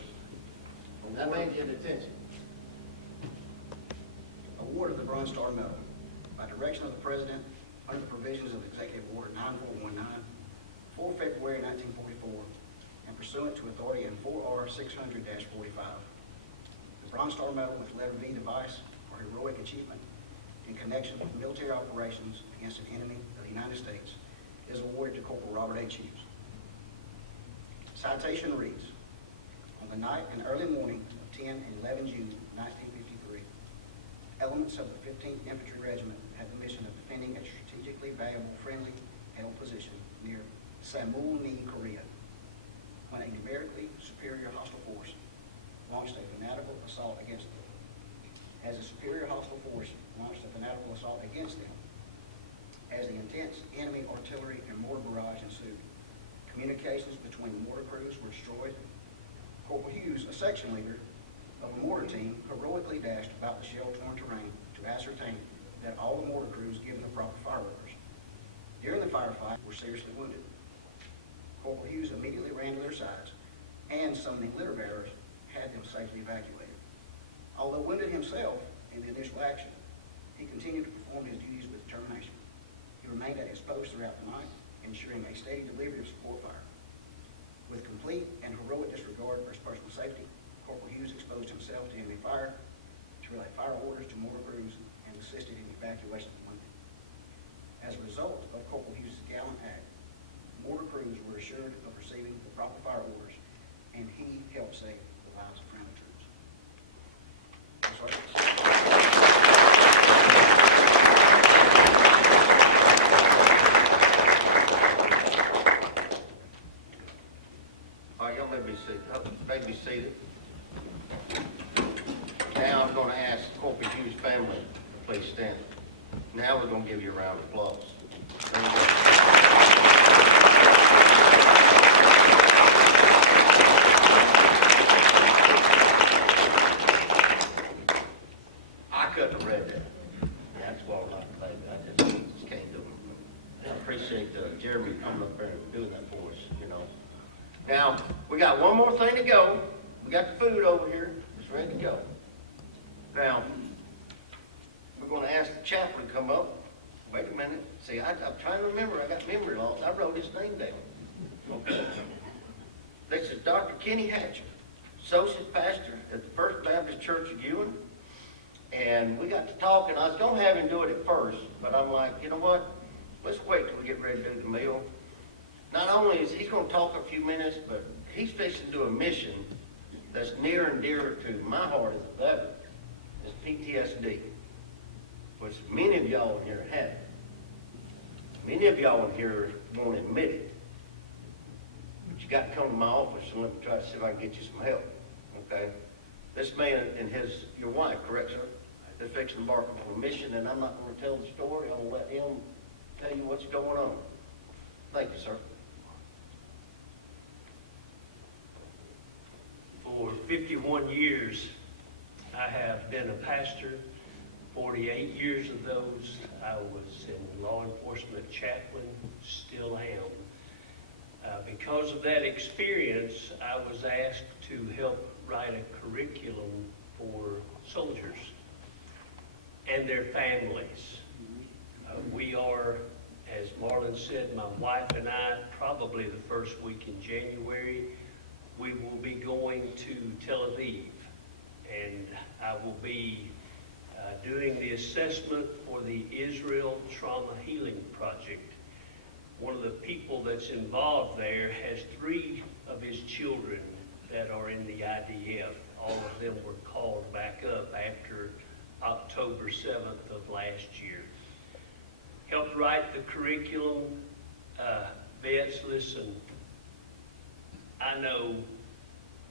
That man get attention. Award of the Bronze Star Medal. By direction of the President, under the provisions of Executive Order 9419, 4 February 1944, and pursuant to authority in 4R 600-45. The Bronze Star Medal with letter V device for heroic achievement in connection with military operations against an enemy of the United States is awarded to Corporal Robert H. Hughes. Citation reads, on the night and early morning of 10 and 11 June 1953, elements of the 15th Infantry Regiment had the mission of defending a strategically valuable friendly held position near Samulni, Korea, when a numerically superior hostile force launched a fanatical assault against them. As the superior hostile force launched a fanatical assault against them, as the intense enemy artillery and mortar barrage ensued, communications between mortar crews were destroyed. Corporal Hughes, a section leader of a mortar team, heroically dashed about the shell-torn terrain to ascertain that all the mortar crews given the proper fire orders. During the firefight, were seriously wounded. Corporal Hughes immediately ran to their sides and, summoning litter bearers, had them safely evacuated. Although wounded himself in the initial action, he continued to perform his duties with determination. He remained at his post throughout the night, ensuring a steady delivery of support fire. With complete and heroic disregard for his personal safety, Corporal Hughes exposed himself to enemy fire, to relay fire orders to mortar crews, and assisted in evacuation of the wounded. As a result of Corporal Hughes' gallant act, mortar crews were assured of receiving the proper fire orders, and he helped save the lives of friendly troops. All right, y'all may be seated. May be seated. Now I'm going to ask Corporal Hughes' family to please stand. Now we're going to give you a round of applause. There you go. I couldn't have read that. That's why I'm not baby. I just can't do it. I appreciate Jeremy coming up there and doing that for us, you know. Now, we got one more thing to go. We got the food over here. It's ready to go. Now, we're going to ask the chaplain to come up. Wait a minute. See, I'm trying to remember. I got memory loss. I wrote his name down. Okay. This is Dr. Kenny Hatcher, Associate Pastor at the First Baptist Church of Ewan. And we got to talking. I was going to have him do it at first, but I'm like, you know what? Let's wait till we get ready to do the meal. Not only is he going to talk a few minutes, but he's fixing to do a mission that's near and dear to my heart as a veteran. It's PTSD, which many of y'all in here have. Many of y'all in here won't admit it. But you got to come to my office and let me try to see if I can get you some help. Okay? This man and your wife, correct, sir? They're fixing to embark on a mission, and I'm not going to tell the story. I'm going to let him tell you what's going on. Thank you, sir. For 51 years, I have been a pastor. 48 years of those, I was in law enforcement chaplain, still am. Because of that experience, I was asked to help write a curriculum for soldiers and their families. We are, as Marlon said, my wife and I, probably the first week in January, we will be going to Tel Aviv, and I will be doing the assessment for the Israel Trauma Healing Project. One of the people that's involved there has 3 of his children that are in the IDF. All of them were called back up after October 7th of last year. Helped write the curriculum. Vets, listen, I know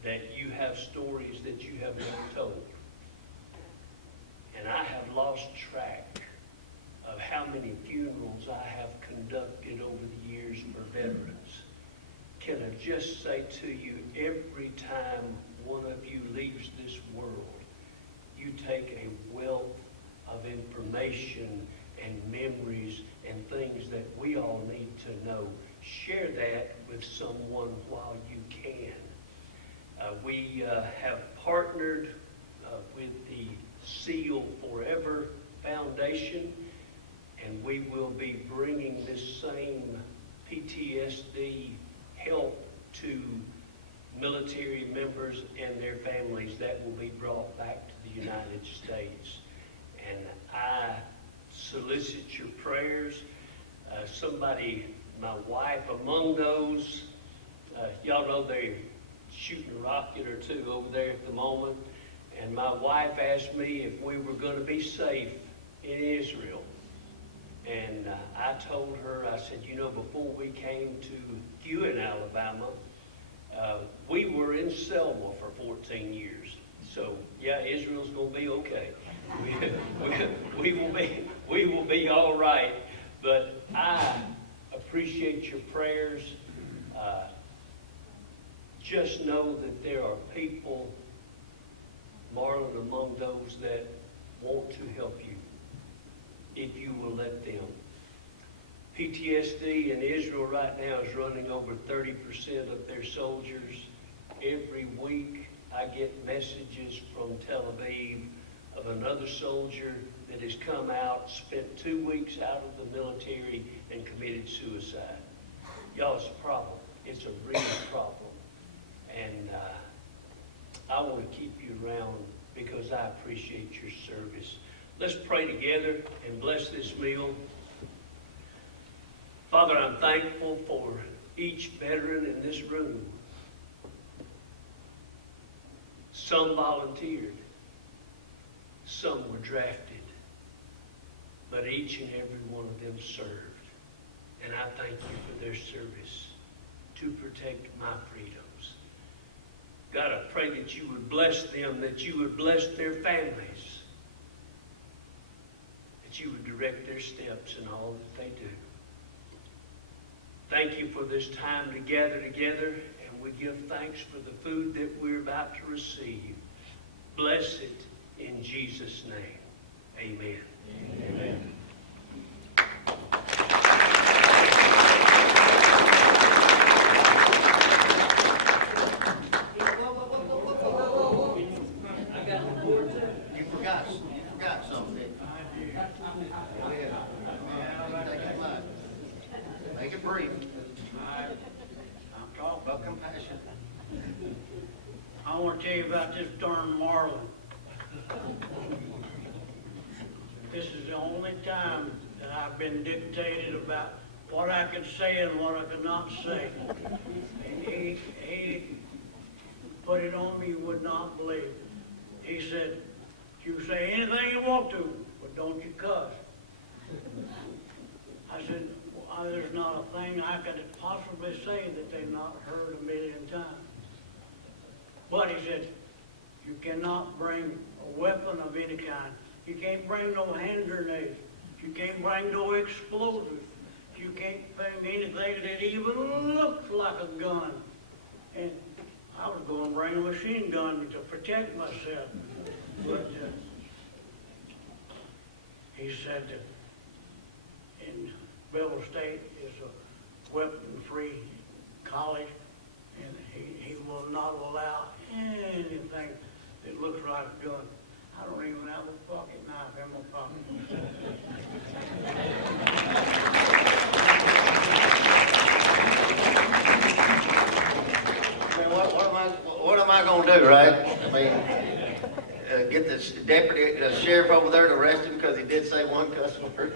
that you have stories that you have never told. And I have lost track of how many funerals I have conducted over the years for veterans. can I just say to you, every time one of you leaves this world, you take a wealth of information and memories and things that we all need to know. Share that with someone while you can. We have partnered with the Seal Forever Foundation, and we will be bringing this same PTSD help to military members and their families that will be brought back to the United States. And I solicit your prayers. My wife among those, y'all know they're shooting a rocket or two over there at the moment, and my wife asked me if we were going to be safe in Israel. And I told her, I said, you know, before we came to Ewan, Alabama, we were in Selma for 14 years. So, yeah, Israel's going to be okay. We will be all right. But I appreciate your prayers. Just know that there are people, Marlon, among those that want to help you, if you will let them. PTSD in Israel right now is running over 30% of their soldiers. Every week I get messages from Tel Aviv of another soldier that has come out, spent 2 weeks out of the military, and committed suicide. Y'all, it's a problem. It's a real problem. And I want to keep you around because I appreciate your service. Let's pray together and bless this meal. Father, I'm thankful for each veteran in this room. Some volunteered. Some were drafted. But each and every one of them served. And I thank you for their service to protect my freedoms. God, I pray that you would bless them, that you would bless their families, that you would direct their steps in all that they do. Thank you for this time to gather together, and we give thanks for the food that we're about to receive. Bless it in Jesus' name. Amen. Amen. You forgot something. Go ahead. Take it light. Make it brief. I'm talking. About compassion. I want to tell you about this darn Marlin. This is the only time that I've been dictated about what I could say and what I could not say. And he put it on me, you would not believe. He said, you say anything you want to, but don't you cuss. I said, well, there's not a thing I could possibly say that they've not heard a million times. But he said, you cannot bring a weapon of any kind. You can't bring no hand grenades. You can't bring no explosives. You can't bring anything that even looks like a gun. And I was going to bring a machine gun to protect myself. But he said that in Bevel State is a weapon-free college, and he will not allow anything that looks like a gun. I don't even have a pocket knife in my pocket. I mean, what am I going to do, right? I mean, get the deputy, the sheriff over there to arrest him because he did say one cuss word.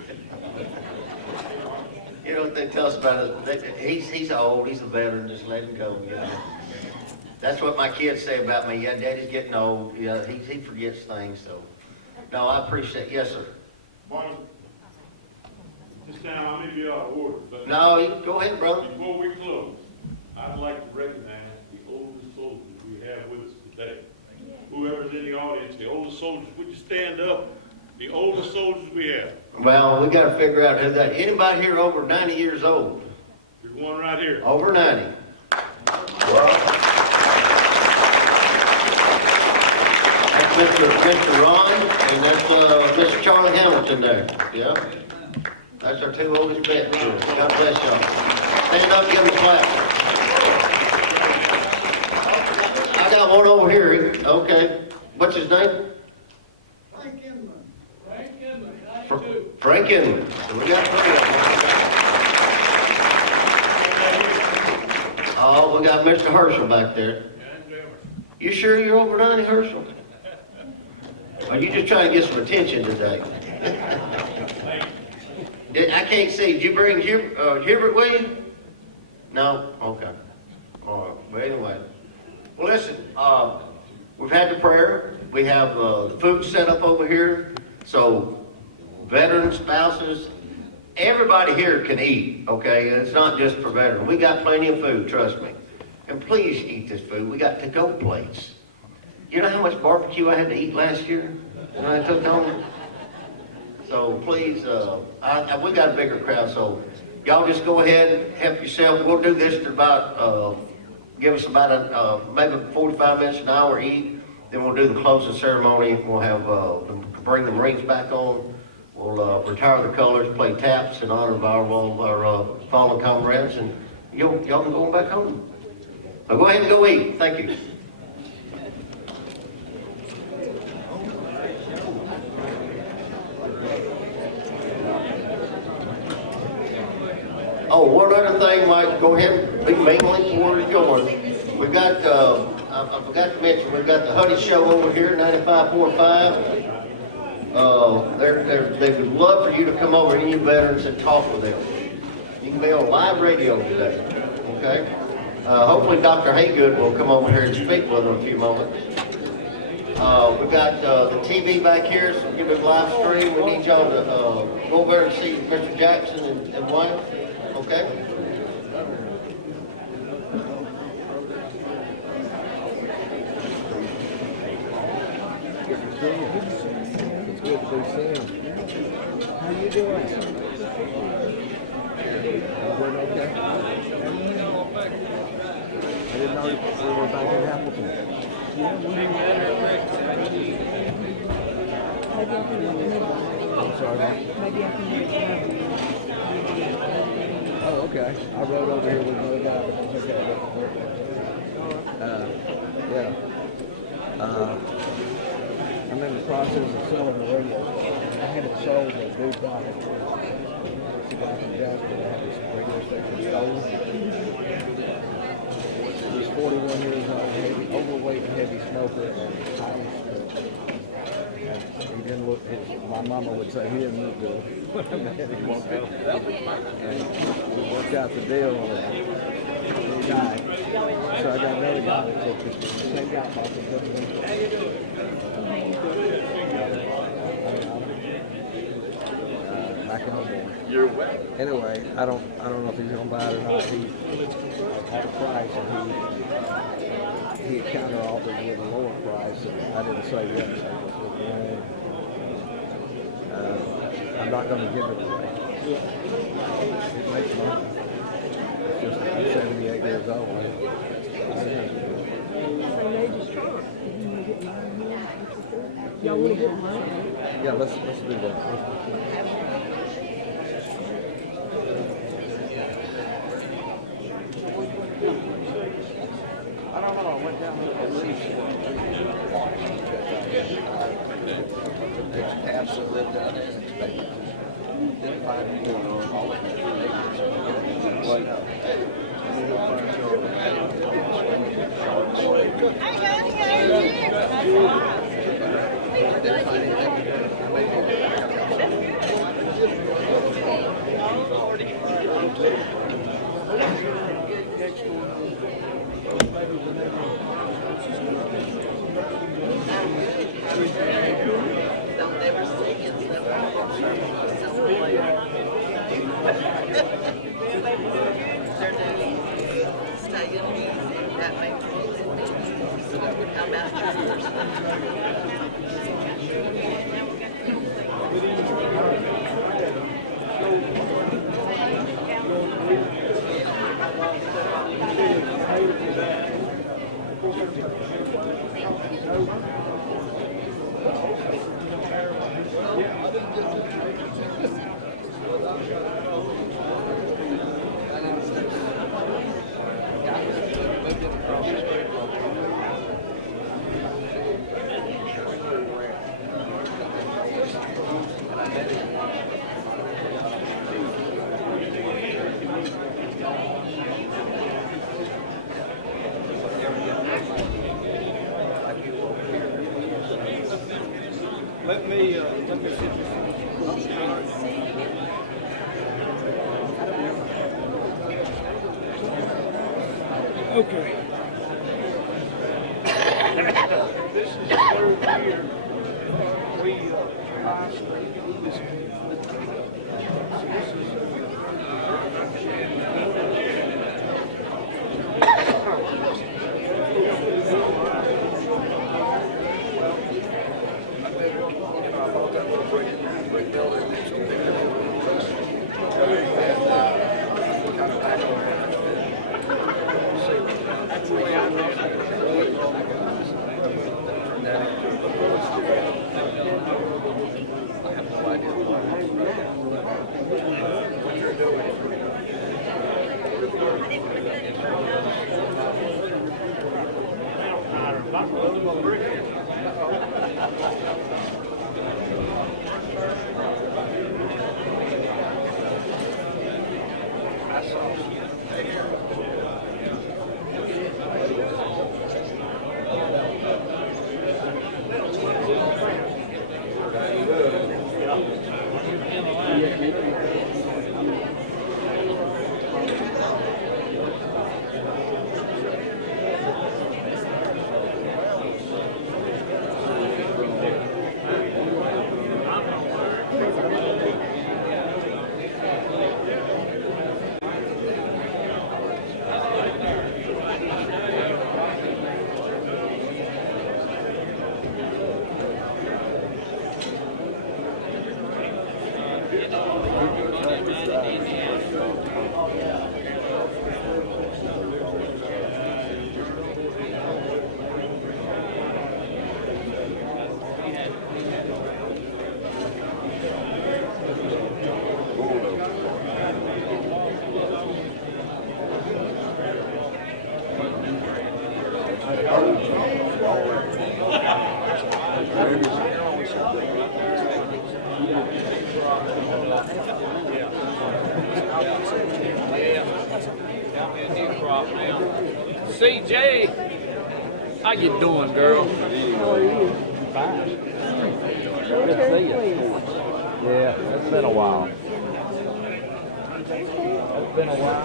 You know what they tell us about it? He's old, he's a veteran, just let him go, you know. That's what my kids say about me. Yeah, Daddy's getting old. Yeah, he forgets things, so. No, I appreciate it. Yes, sir. Martin, this time I may be out of order, but No, go ahead, brother. before we close, I'd like to recognize the oldest soldiers we have with us today. Whoever's in the audience, the oldest soldiers, would you stand up? The oldest soldiers we have. Well, we got to figure out who that. Anybody here over 90 years old? There's one right here. Over 90. That's Mr. Ron, and that's Mr. Charlie Hamilton there. Yeah. That's our two oldest vets. God bless y'all. Stand up, give them a clap. I got one over here. Okay. What's his name? Frank Inman. So we got three of them. Oh, we got Mr. Herschel back there. You sure you're over 90, Herschel? Are you just trying to get some attention today? I can't see. Did you bring Hubert with you? No? Okay. All right. But anyway. Well, listen. We've had the prayer. We have the food set up over here. So, veterans, spouses, everybody here can eat, okay? It's not just for veterans. We got plenty of food, trust me. And please eat this food. We got to-go plates. You know how much barbecue I had to eat last year when I took home? So please, we got a bigger crowd, so y'all just go ahead, help yourself. We'll do this to about, give us about maybe 45 minutes, an hour eat. Then we'll do the closing ceremony. We'll have, bring the Marines back on. We'll retire the colors, play taps in honor of our fallen comrades, and y'all can go back home. So go ahead and go eat. Thank you. Oh, one other thing, Mike, go ahead and be mainly where it's going. We've got, I forgot to mention, we've got the Huddy Show over here, 95.45. They would love for you to come over, any veterans, and talk with them. You can be on live radio today, okay? Hopefully Dr. Haygood will come over here and speak with them in a few moments. We've got the TV back here, so give it a live stream. We need y'all to go over and see Mr. Jackson and wife, okay? It's good to be seen. How you doing? Doing okay? I didn't know we were back in Appleton. I'm sorry, man. Maybe I can make Oh, okay. I rode over here with another guy, but it's okay. I'm in the process of selling the radio. I had it sold to a dude guy. It's a guy from Jasper that had this radio station stolen. He's 41 years old, heavy, overweight and heavy smoker. He didn't look, my mama would say he didn't look good. He worked out the deal on it. He died. So I got another guy that took the same guy off the back in the morning. You're wet. Anyway, I don't know if he's gonna buy it or not. He had a price and he had counter offered with a lower price, and I didn't say yes. I just said, I'm not going to give it away. It makes money. It's just, I'm 78 years old. Y'all want to get mine? Yeah, let's do that. I don't know, I went down to the lease there's tabs that lived down there and expected to. Didn't find any going on all of it. Well, no. Didn't find They'll never sing it. They're doing stay in music. That makes it how about yours? Let me see. Okay. This is the third year we passed this. So this is. That's the way I know I have no idea what you're doing. I saw CJ, how you doing, girl? How are you? Fine. Good to see you. Yeah, it's been a while. It's been a while.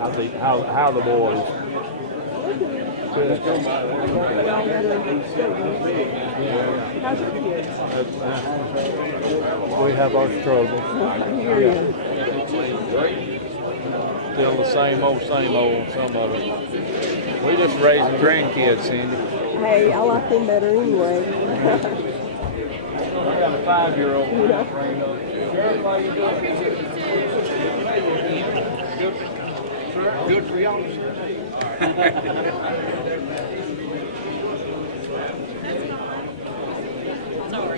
How the boys? Good. How's your kids? We have our struggles. Still the same old, some of it. We just raising grandkids, Cindy. Hey, I like them better anyway. I got a 5-year-old. You know? How you doing? Good for y'all. Sorry. How are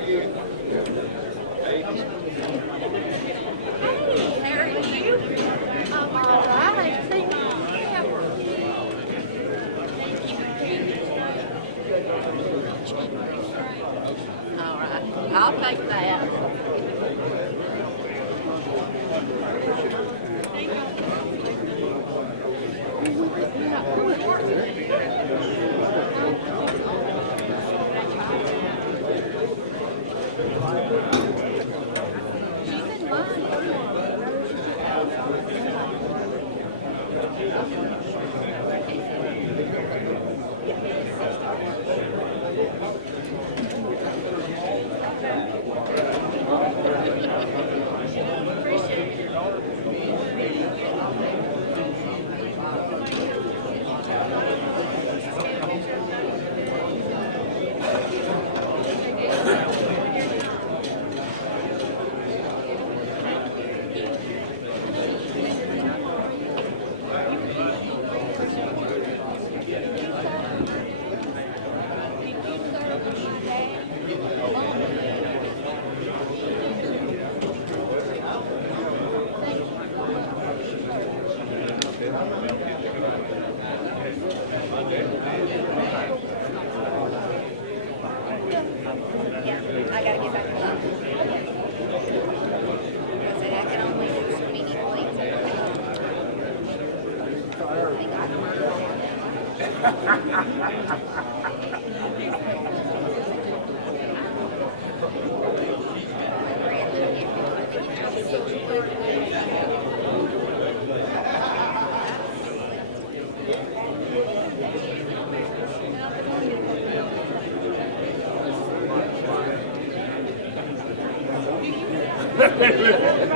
you? I'm all right. I ain't seen you forever. All right. I'll take that.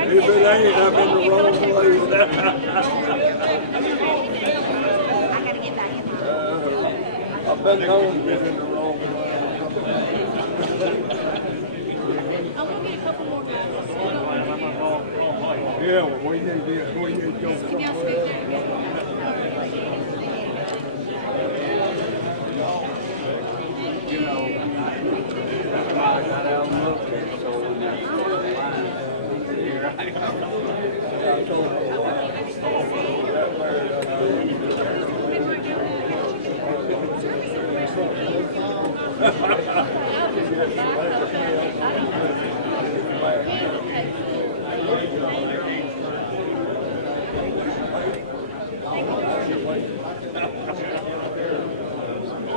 If it ain't, I'm in the wrong place. I've been known to get in the wrong place. I'm gonna get a couple more guys. Yeah, well, we need to go somewhere. You know, that's why I got out and looked at it, so when I saw the line, here I am. I told her,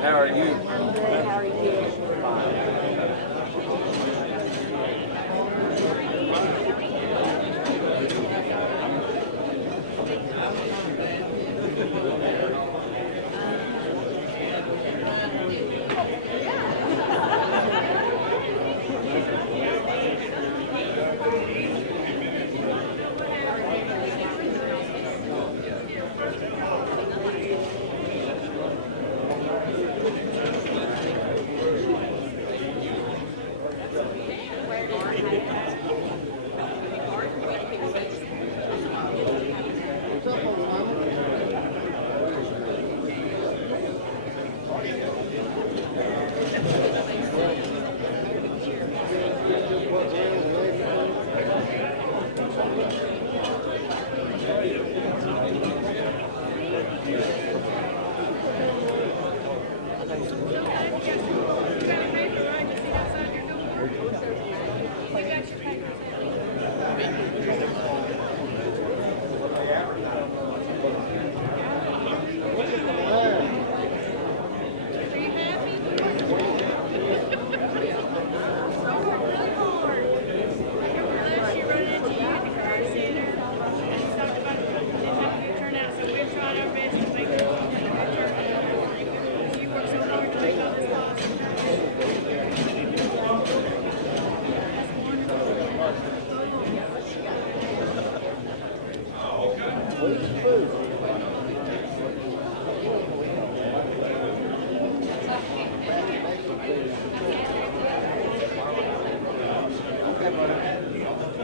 how are you? I'm good. How are you?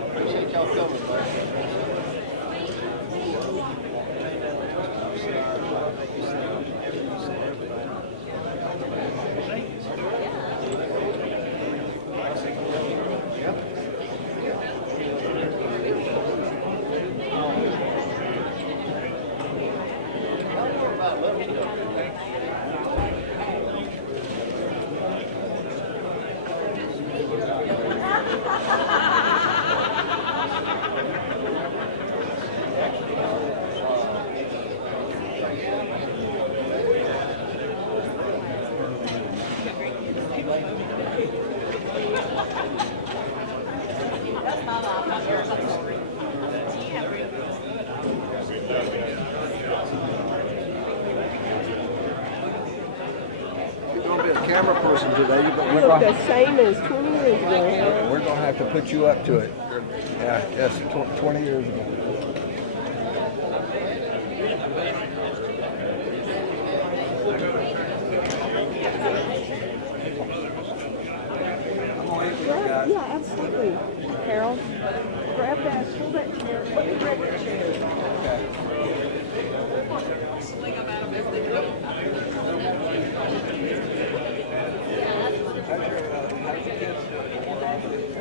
Appreciate y'all coming, buddy. You're gonna be a camera person today, but You look the same as 20 years ago. we're gonna have to put you up to it. Yeah, yes, 20 years ago. Yeah, absolutely. Harold, grab that, pull that chair. Let me grab that chair.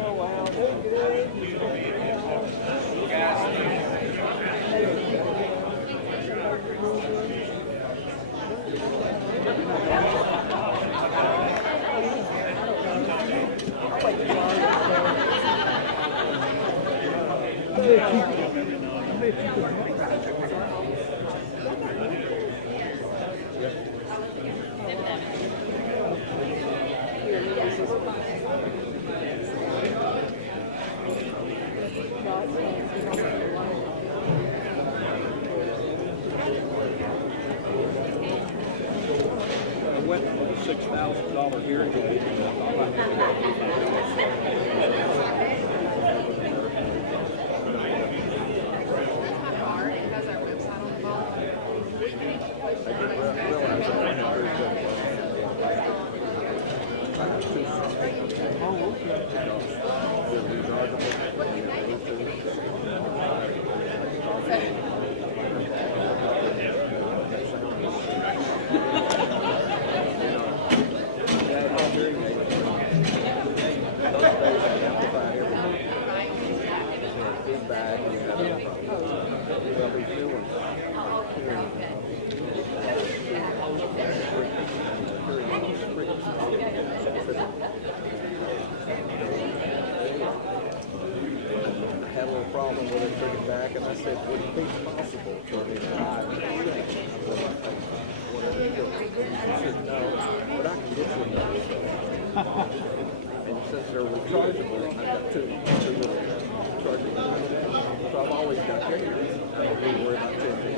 Oh, wow. They're I went for the $6,000 hearing aid, and I thought I had to go do my had a little problem with it, took it back, and I said, would it be possible for me to buy it? She said, no, but I can get you another stuff. And since they're rechargeable, I got two little chargeable. So I've always got carriers. I don't need to worry about changing.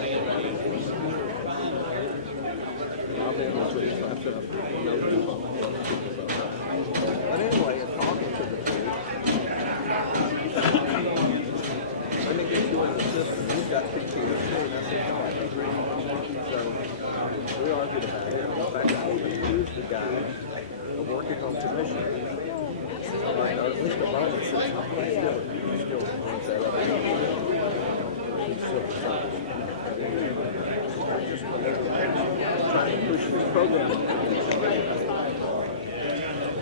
I'll be able to switch my stuff. No use. But anyway, in talking to the two, let me get you in the system. You've got PTSD. And I said, no, I agree. So we argued about it. In fact, I even accused the guy of working on commission. At least the moment system. He still brings that up. He's still just trying to push this program.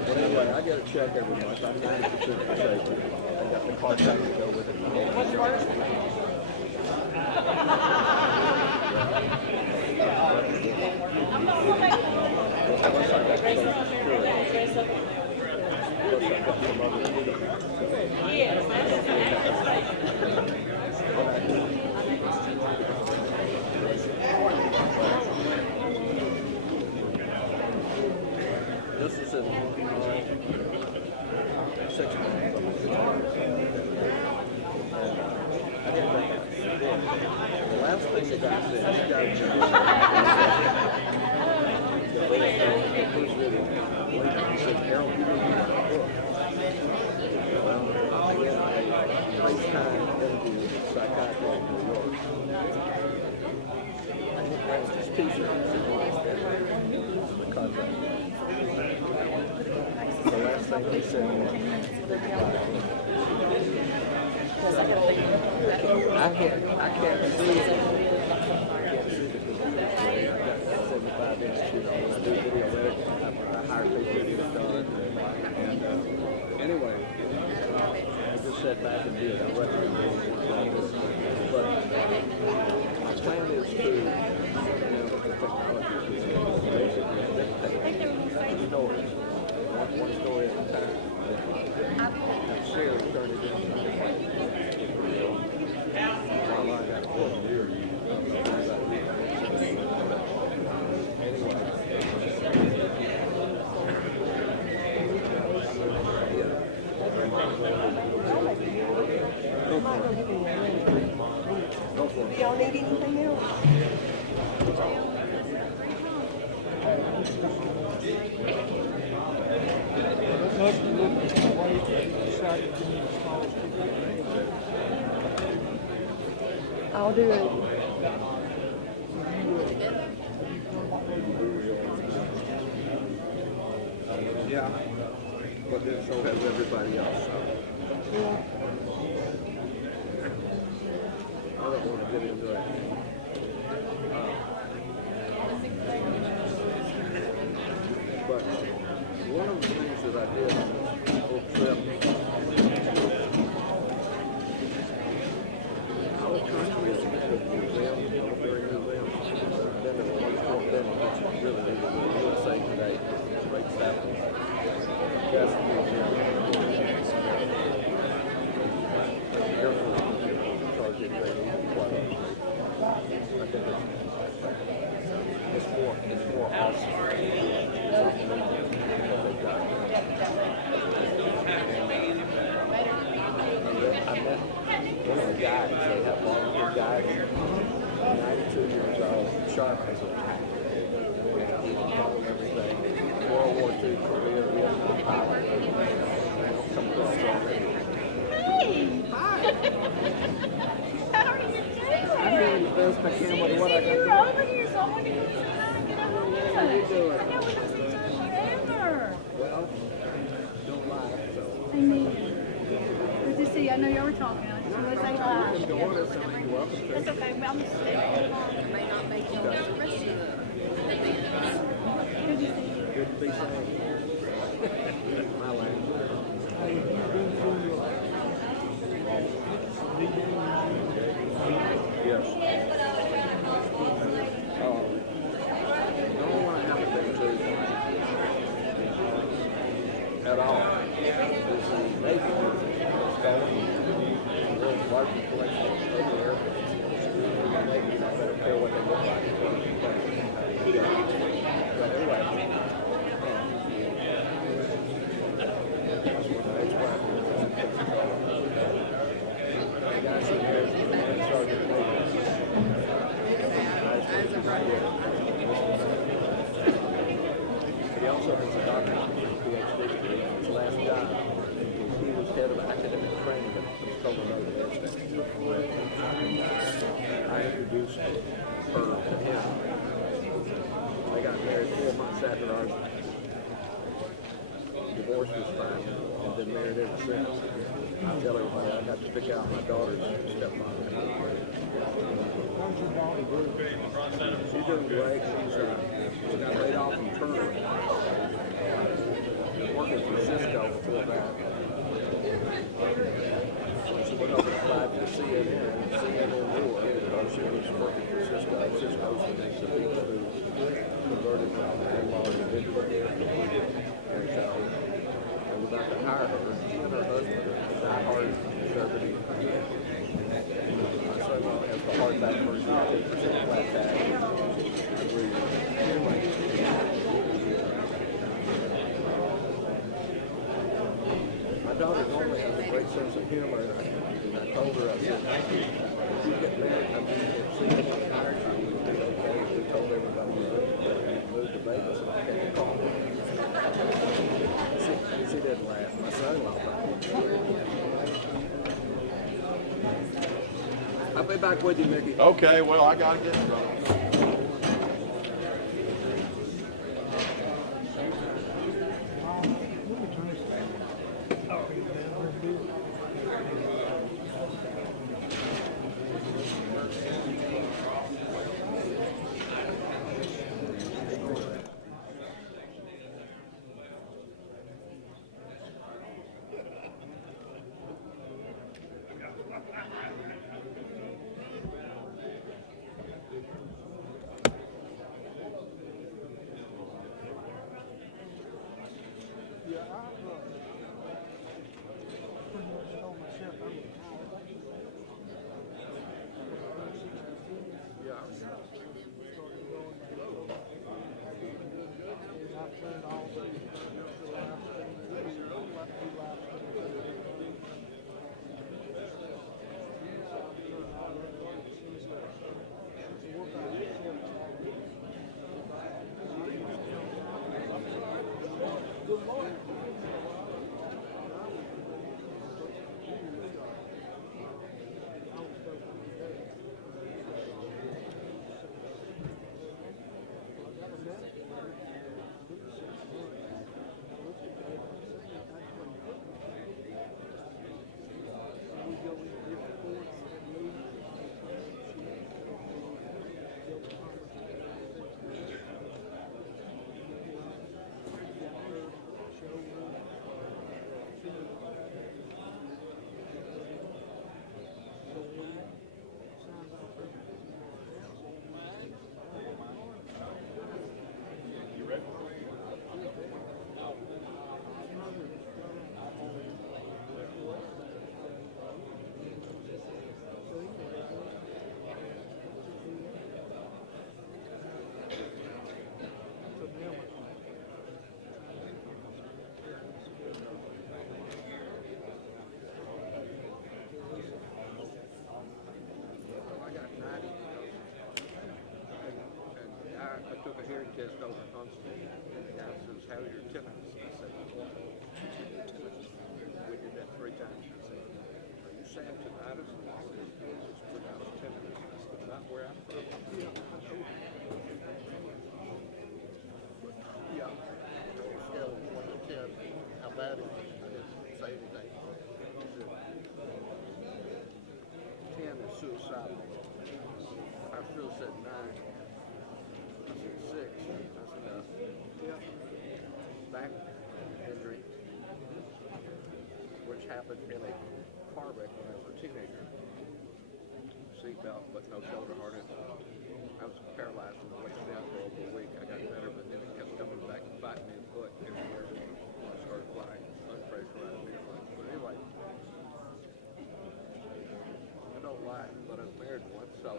But anyway, I get a check every month. I'm 90% disabled. I got the car tax to go with it. What's yours? Unless I got Social Security. Plus I got some other This is in 6 months. I didn't think the last thing the guy said, he got the first video. He said, Carol, you need to book. Well, I get a FaceTime interview with a psychiatrist in New York. I think that was his t-shirt. The contract. The last thing he said was, I can't see it. I can't see the computer. I've got 75 inch, when I do video editing, I hire people to get it done. And anyway, I just sat back and did. I recommend it. But my plan is to, the technology is basically stories. One story at a time. And share it, turn it into while I got a book. Do y'all need anything else? I'll do it. Yeah, but then so has everybody else. Yeah. I don't want to get into that. But one of the things that I did on this whole trip, I was constantly at the museum, military museum. I've been to the one short bin, which is really the USA Today, great stuff. That's the museum. It's more awesome. sharp as a tack. He followed everything. World War II, Korea, Vietnam, pilot. Come across already. Hey! Hi. How are you doing? I'm doing the best I can with what I got. You're over here, so I want to come say hi and get a hold of you. How you doing? I know we haven't seen each other forever. Well, don't lie, so. Amen. Good to see you. I know y'all were talking. I just want to say hi. You can join us. I mean, you're welcome to. That's okay. I'm going to stay a little longer. It may not make no difference. Good to see you. Good to be seen. My language. Yes. Don't want to have a big too at all. This is Navy world's largest collection of other airplanes. Navy, I better care what they look like. But anyway. That's what I expect. The guy sitting there is the man sergeant Navy. He also has a doctorate PhD degree. His last job, he was head of academic training at the Copenhagen Air Station. I introduced her to him. They got married 4 months after our divorce was filed, and been married ever since. I tell everybody I got to pick out my daughter's stepmother. She's doing great. She got laid off from Turner. Working for Cisco before that. She went over to apply for CNN, and CNN knew her because she was working for Cisco. Cisco's the big school converted from law to digital. And so I was about to hire her. She and her husband are die-hard conservative. My son-in-law has the hardback version of 10% flat tax. Anyway. My daughter normally has a great sense of humor, and I told her, I said, if you get married, I mean, if CNN hired you, it would be okay if we told everybody you moved to Vegas and I had to call her. She didn't laugh. My son-in-law laughed. I'll be back with you, Mickey. Okay, well, I gotta get started. hearing test over in Huntsville. And the guy says, how are your tinnitus? I said, we did that 3 times. He said, are you saying tinnitus? And I said, it's pronounced tinnitus. I said, not where I'm from. Yeah, scale of 1 to 10, how bad is it? I didn't say anything. He said, 10 is suicidal. I still said 9. I said 6. I said, yeah. Back injury, which happened in a car wreck when I was a teenager. Seatbelt, but no shoulder harness. I was paralyzed from the waist down for over a week. I got better, but then it kept coming back and biting me in the foot everywhere when I started flying, unpressurized airplanes. But anyway, I don't lie, but I was married once, so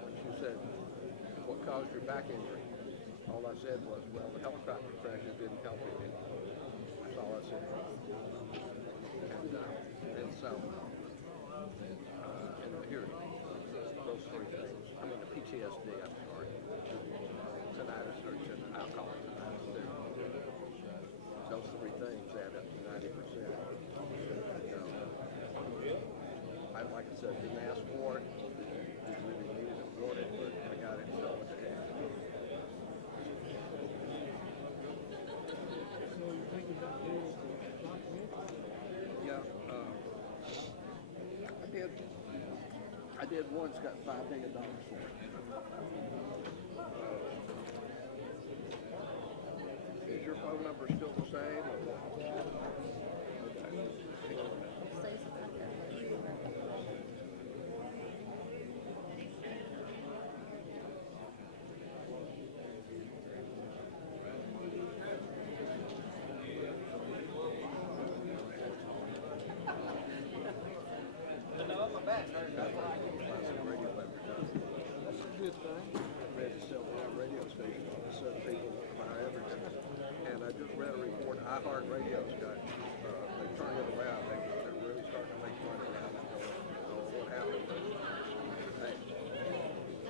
when she said, what caused your back injury? All I said was, well, the helicopter crashes didn't help me. That's all I said. And so, and here, those 3 things. I mean, the PTSD, I'm sorry. Tinnitus, or I'll call it tinnitus too. Those 3 things add up to 90%. Like I said, didn't ask for it. Didn't really need it or want it, but I got it, so what the heck. So you think about doing documentary? Yeah, I did once, got $5 million for it. Is your phone number still the same? That's a good thing. I'm ready to sell that radio station. All of a sudden, people want to buy everything. And I just read a report. iHeartRadio's got, they turned it around. They're really starting to make money around it. What happened? But, hey,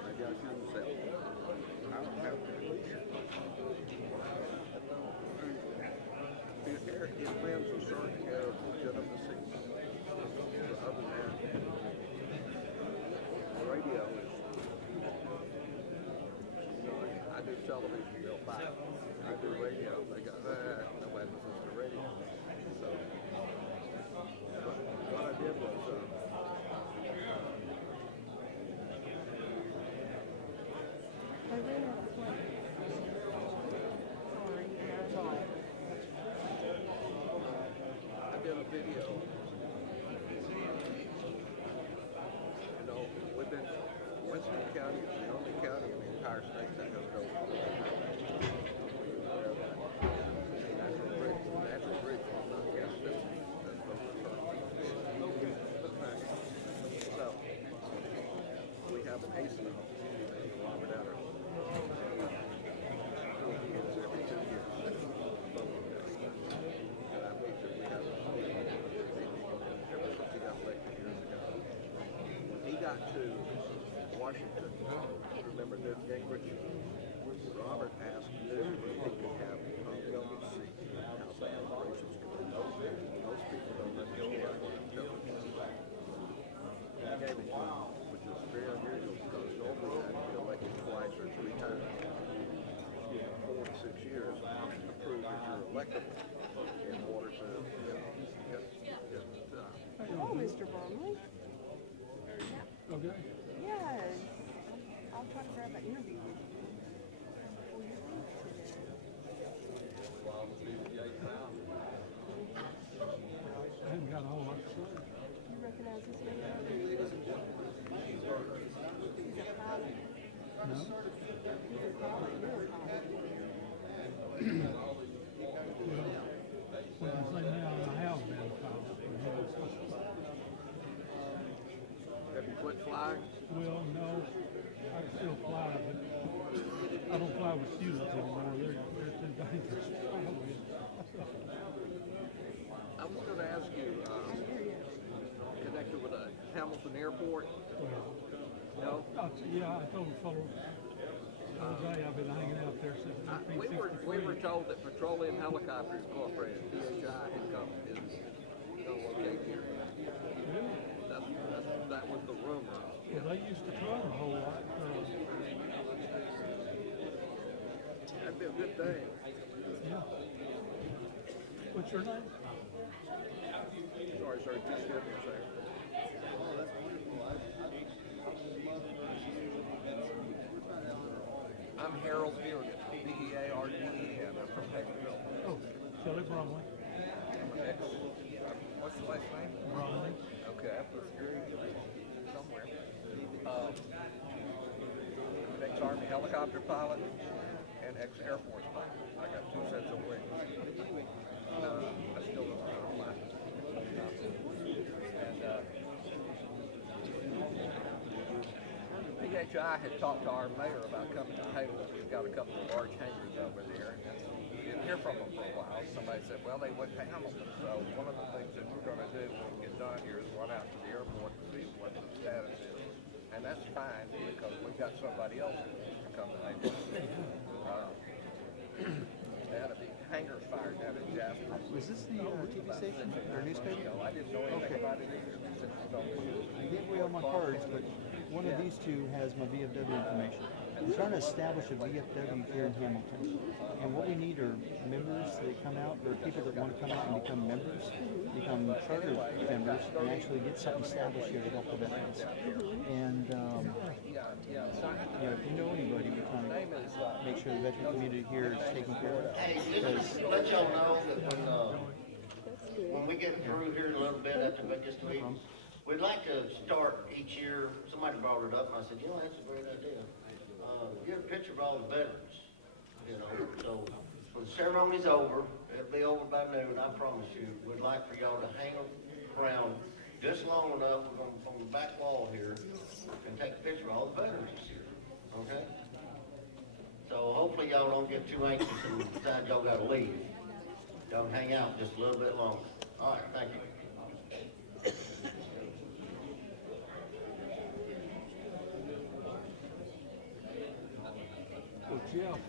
maybe I shouldn't sell it. I don't have to release it. It wins a certain air of legitimacy. But other than that, radio is, I do television real fast. I do radio. They go, nobody listens to radio. So, what I did was, I ran out of play. Sorry, I did a video. You know, within Winston County is the only county in the entire state that has no natural bridge is not gas station. So we have an ACE now, Robert Adder. It's every 2 years. And I believe that we have a meeting ever since he got elected years ago. When he got to Washington, remember Newt Gingrich? Robert asked Newt if he could have a government seat, how bad operations could be. Most people don't understand what I'm telling you. He gave it to him, which is very unusual because normally you have to be elected twice or 3 times. 4 to 6 years to prove that you're electable in order to Oh, Mr. Bromley. Okay. Yes. I'll try to grab that interview with you. Before you leave today. I haven't got a whole lot to say. You recognize this man? He's a pilot. No? He's a pilot. You're a pilot. Well, I say now I have been a pilot. Have you quit flying? Well, no, I can still fly, but I don't fly with students anymore. They're too dangerous to fly with. I wanted to ask you, connected with Hamilton Airport? Well, No? yeah, I told the fellow day I've been hanging out there since We 1963. were told that Petroleum Helicopters Incorporated, PHI, had come is going to locate here. That was the rumor. Well, they used to come a whole lot. That'd be a good thing. Yeah. What's your name? Sorry, sir, just hit me, sir. I'm Harold Bearden, B-E-A-R-D-E-N. I'm from Hagerville. Oh, Kelly Bromley. What's the last name? Bromley. Okay, I put somewhere. I'm an ex-Army helicopter pilot and ex-Air Force pilot. I got 2 sets of wings. I still don't know why. And PHI had talked to our mayor about coming to Taylor. We've got a couple of large hangars over there. And we didn't hear from them for a while. Somebody said, well, they went to Hamilton. So one of the things that we're going to do when we get done here is run out to the airport to see what the status is. And that's fine because we've got somebody else to come to Hamilton. They had a big hangar fire down in Jasper. Was this the TV station or newspaper? I didn't know anything about it either. I think we on my cards, but one of these two has my VFW information. We're trying to establish a VFW here in Hamilton. And what we need are members that come out, or people that want to come out and become members, become charter members, and actually get something established here to help the veterans. And, if you know anybody, we're trying to make sure the veteran community here is taken care of. Hey, just to let y'all know that when we get through here in a little bit after just a week, we'd like to start each year. Somebody brought it up, and I said, that's a great idea. Get a picture of all the veterans, so when the ceremony's over, it'll be over by noon, I promise you. We'd like for y'all to hang around just long enough on the back wall here and take a picture of all the veterans this year, okay? So hopefully y'all don't get too anxious and decide y'all gotta leave. Y'all can hang out just a little bit longer. All right, thank you. Well, Jeff,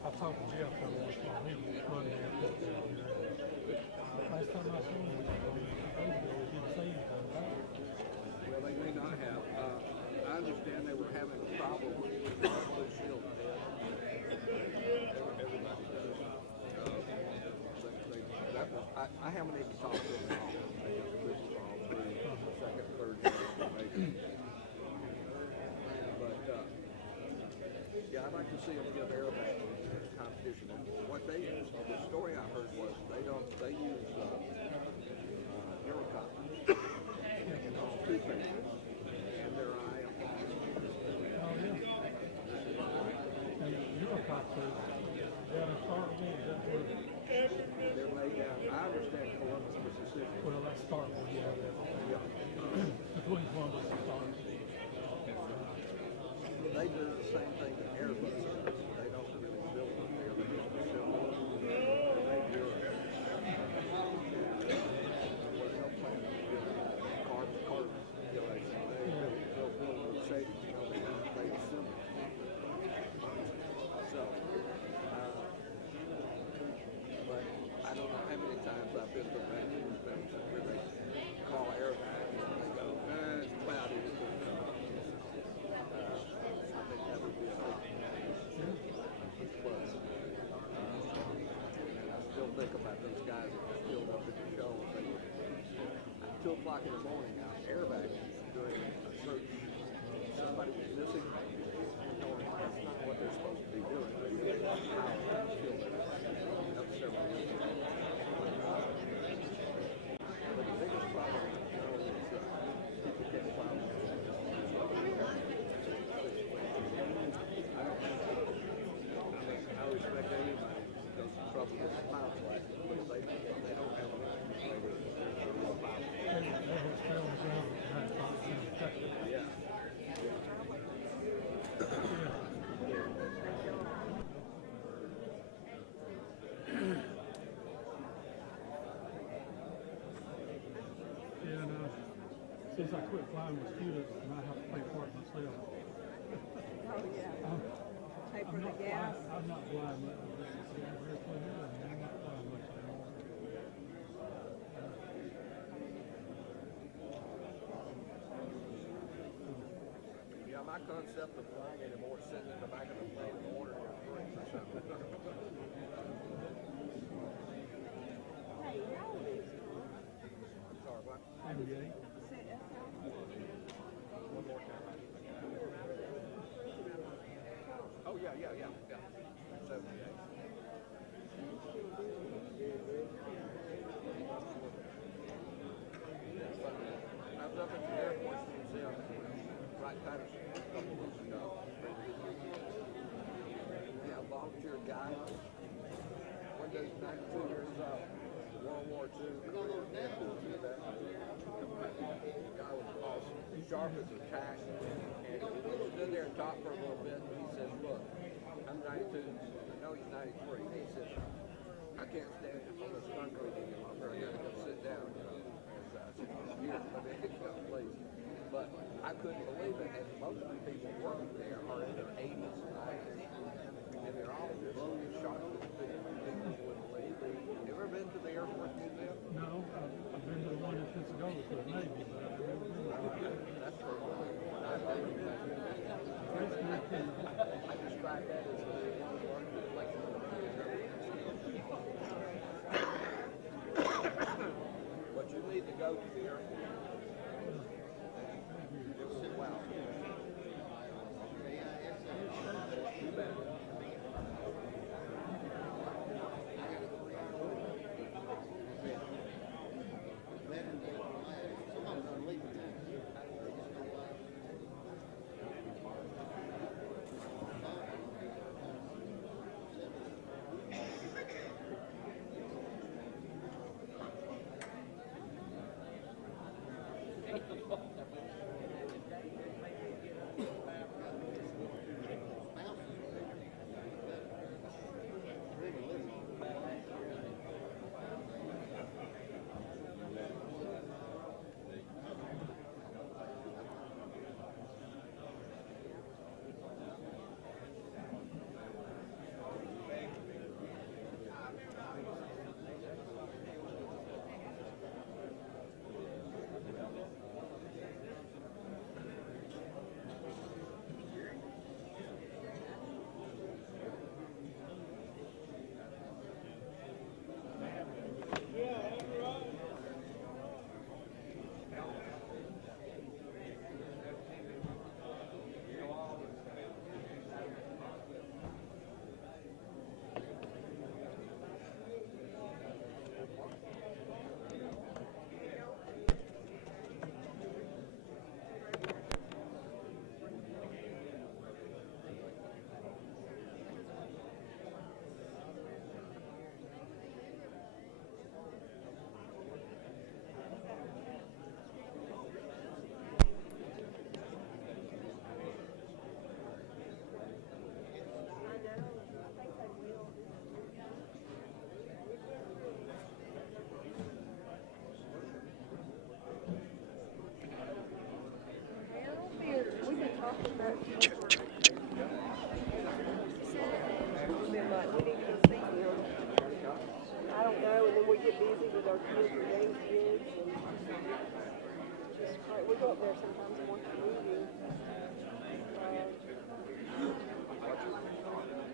I talked to Jeff for a while. He was running out there. Last time I saw him, he didn't say anything about it. Well, they may not have. I understand they were having a problem with the Blue Shield. Everybody does. I haven't even talked to them all. This is all three, second, third generation. But, I'd like to see them give airbags competition. What they use, the story I heard was they use Eurocopters on 2 things, and their IM. Oh, yeah. And Eurocopters down in Starkville, is that where? They're laid down. I understand Columbus, Mississippi. Well, that's Starkville, yeah. Between Columbus and Starkville. They do the same thing that Airbus does. They don't really build them there. They just build them. They make Europe. There's no plan to build cars. They'll build Mercedes. They assemble. So, but I don't know how many times I've been to venues where they call airbags and they go, it's cloudy. I think that would be a big plus. And I still think about those guys that were still up at the show. They were at 2 o'clock in the morning out airbagging during a search. Somebody was missing. That's not what they're supposed to be doing. They're doing power to kill them. That's several years ago. But the biggest problem is people can't follow. I respect anybody who goes to trouble with a pilot's license, but they don't have a license. They're real pilots. Yeah. And since I quit flying with students, and I have to pay for it myself, Oh, yeah. Pay for the gas. I'm not blind. I'm not blind much anymore. Yeah, my concept of flying anymore is sitting in the back of the plane and ordering a drink or something. Hey, how old is he? I'm sorry, what? I'm gay. One more time. Oh, yeah. 78. I was up at the Air Force Museum, right Patterson, a couple of weeks ago. Yeah, volunteer guide. One day, 92 years old, World War II. The guy was awesome, sharp as a tack. And he stood there and talked for a little bit, and he says, look, I'm 92, I know he's 93. He says, I can't stand on this concrete any longer. I gotta go sit down, you know. And I said, yes, let me go, please. But I couldn't believe it, and most of the people working there are in their 80s and 90s. And they're all just shocked at the people wouldn't believe. You ever been to the Air Force Museum? No, I've been to the one in Pensacola for the Navy, but I've never been to it. That's the one I've never been to. I describe that as one of the largest places in the world. But you need to go to the Air Force. Wow. You bet. I don't know, and then we get busy with our kids and grandkids, and just we go up there sometimes and watch the movie.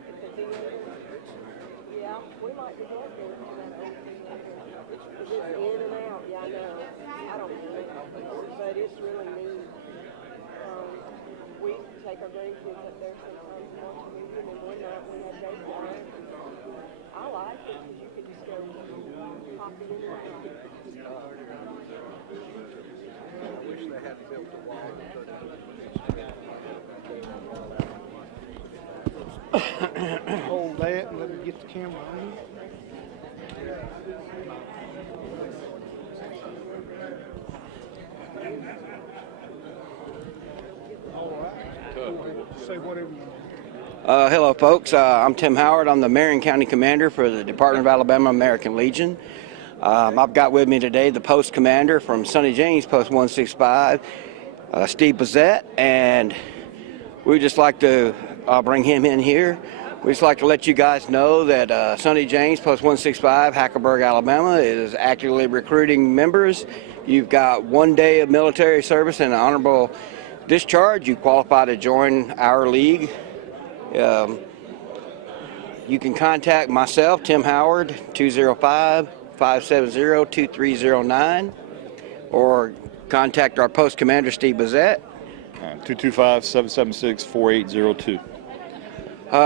At the theater. Yeah, we like to go up there to that old theater. It's in and out, yeah, I know. I don't know, but it's really neat. We take our grandkids up there sometimes and watch the movie, and then one night we had date night. I like it because you can just go pop it in and out. I wish they hadn't built the wall and put it. Hold that and let me get the camera on. All right. Say whatever you want. Hello, folks. I'm Tim Howard. I'm the Marion County Commander for the Department of Alabama American Legion. I've got with me today the Post Commander from Sonny James, Post 165, Steve Bazette, and we would just like to bring him in here. We'd just like to let you guys know that Sonny James, Post 165, Hackleburg, Alabama, is actively recruiting members. You've got 1 day of military service and an honorable discharge. You qualify to join our league. You can contact myself, Tim Howard, 205-570-2309, or contact our post commander, Steve Bazette. 225-776-4802.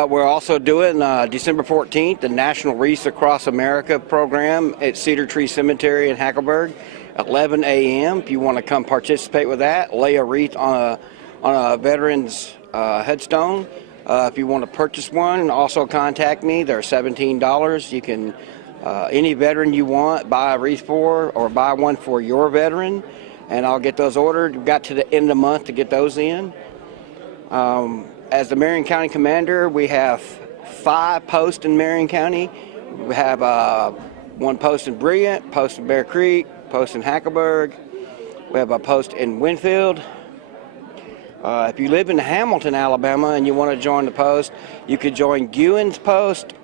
We're also doing December 14th, the National Wreaths Across America program at Cedar Tree Cemetery in Hackleburg, 11 a.m. If you want to come participate with that, lay a wreath on a veteran's headstone. If you want to purchase one, also contact me. They're $17. You can, any veteran you want, buy a wreath for, or buy one for your veteran, and I'll get those ordered. We've got to the end of the month to get those in. As the Marion County Commander, we have 5 posts in Marion County. We have 1 post in Brilliant, post in Bear Creek, post in Hackleburg. We have a post in Winfield. If you live in Hamilton, Alabama, and you want to join the post, you could join Gewin's post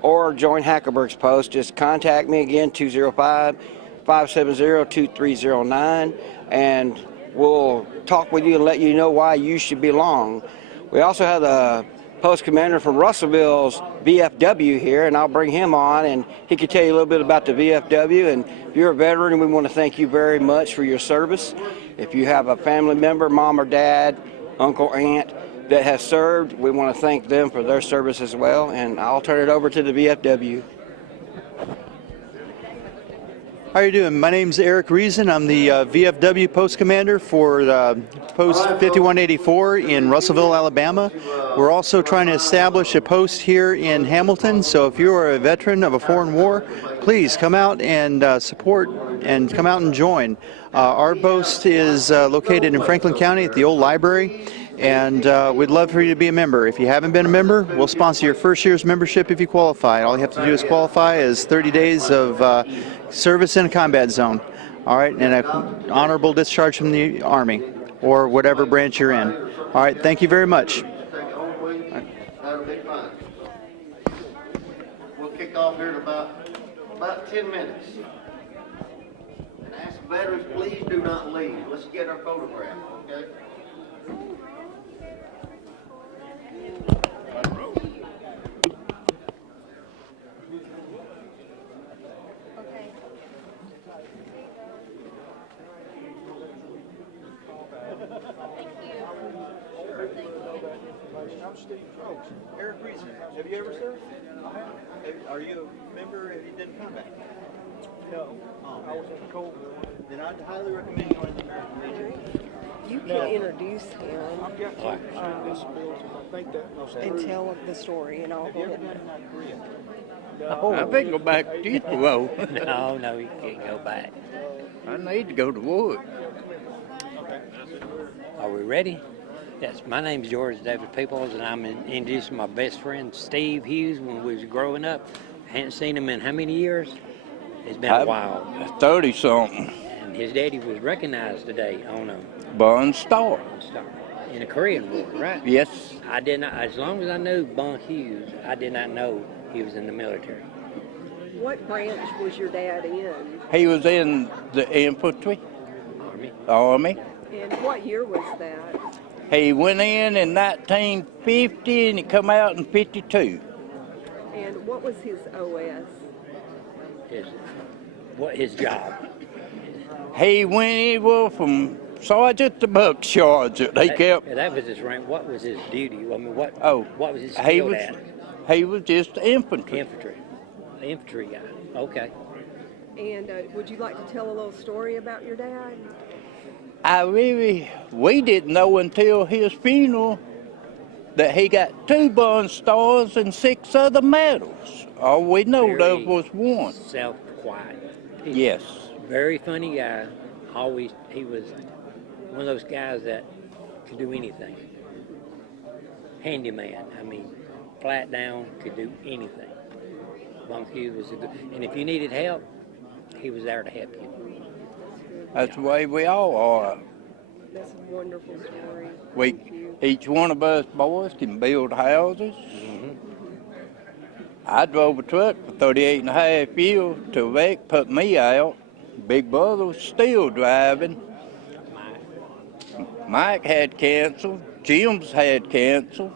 or join Hackleburg's post. Just contact me again, 205-570-2309, and we'll talk with you and let you know why you should belong. We also have the post commander from Russellville's VFW here, and I'll bring him on, and he can tell you a little bit about the VFW. And if you're a veteran, we want to thank you very much for your service. If you have a family member, mom or dad, uncle, aunt, that has served, we want to thank them for their service as well. And I'll turn it over to the VFW. How are you doing? My name's Eric Reason. I'm the VFW Post Commander for Post 5184 in Russellville, Alabama. We're also trying to establish a post here in Hamilton, so if you are a veteran of a foreign war, please come out and support and come out and join. Our post is located in Franklin County at the old library, and we'd love for you to be a member. If you haven't been a member, we'll sponsor your first year's membership if you qualify. All you have to do is qualify as 30 days of service in a combat zone, all right, and an honorable discharge from the Army or whatever branch you're in. All right, thank you very much. We'll kick off here in about 10 minutes. And ask the veterans, please do not leave. Let's get our photograph, okay? I'm Steve Folks. Eric Reason. Have you ever served? Are you a member? Have you done combat? No, I was in the Cold War. Then I'd highly recommend joining the American Legion. You can introduce him. I've got to disability. I think that was And tell the story, and I'll go ahead and... I think go back to you. Whoa. No, you can't go back. I need to go to war. Are we ready? Yes, my name's George David Peoples, and I'm introducing my best friend Steve Hughes when we was growing up. Hadn't seen him in how many years? It's been a while. 30-something. And his daddy was recognized today on a Bond Star. in the Korean War, right? Yes. I did not, as long as I knew Bun Hughes, I did not know he was in the military. What branch was your dad in? He was in the infantry. Army. And what year was that? He went in 1950 and he come out in 52. And what was his OS? His job? He went from sergeant to buck sergeant. That was his rank. What was his duty? I mean, what was his field at? He was just infantry. Infantry guy. Okay. And would you like to tell a little story about your dad? We didn't know until his funeral that he got 2 Bronze Stars and 6 other medals. All we know of was 1. Self-quiet. Yes. Very funny guy. He was one of those guys that could do anything. Handyman. I mean, flat down, could do anything. Bunk Hughes was a good, and if you needed help, he was there to help you. That's the way we all are. That's a wonderful story. We, Thank you. each one of us boys can build houses. I drove a truck for 38 and a half years till Vic put me out. Big brother was still driving. Mike had cancer. Jim's had cancer.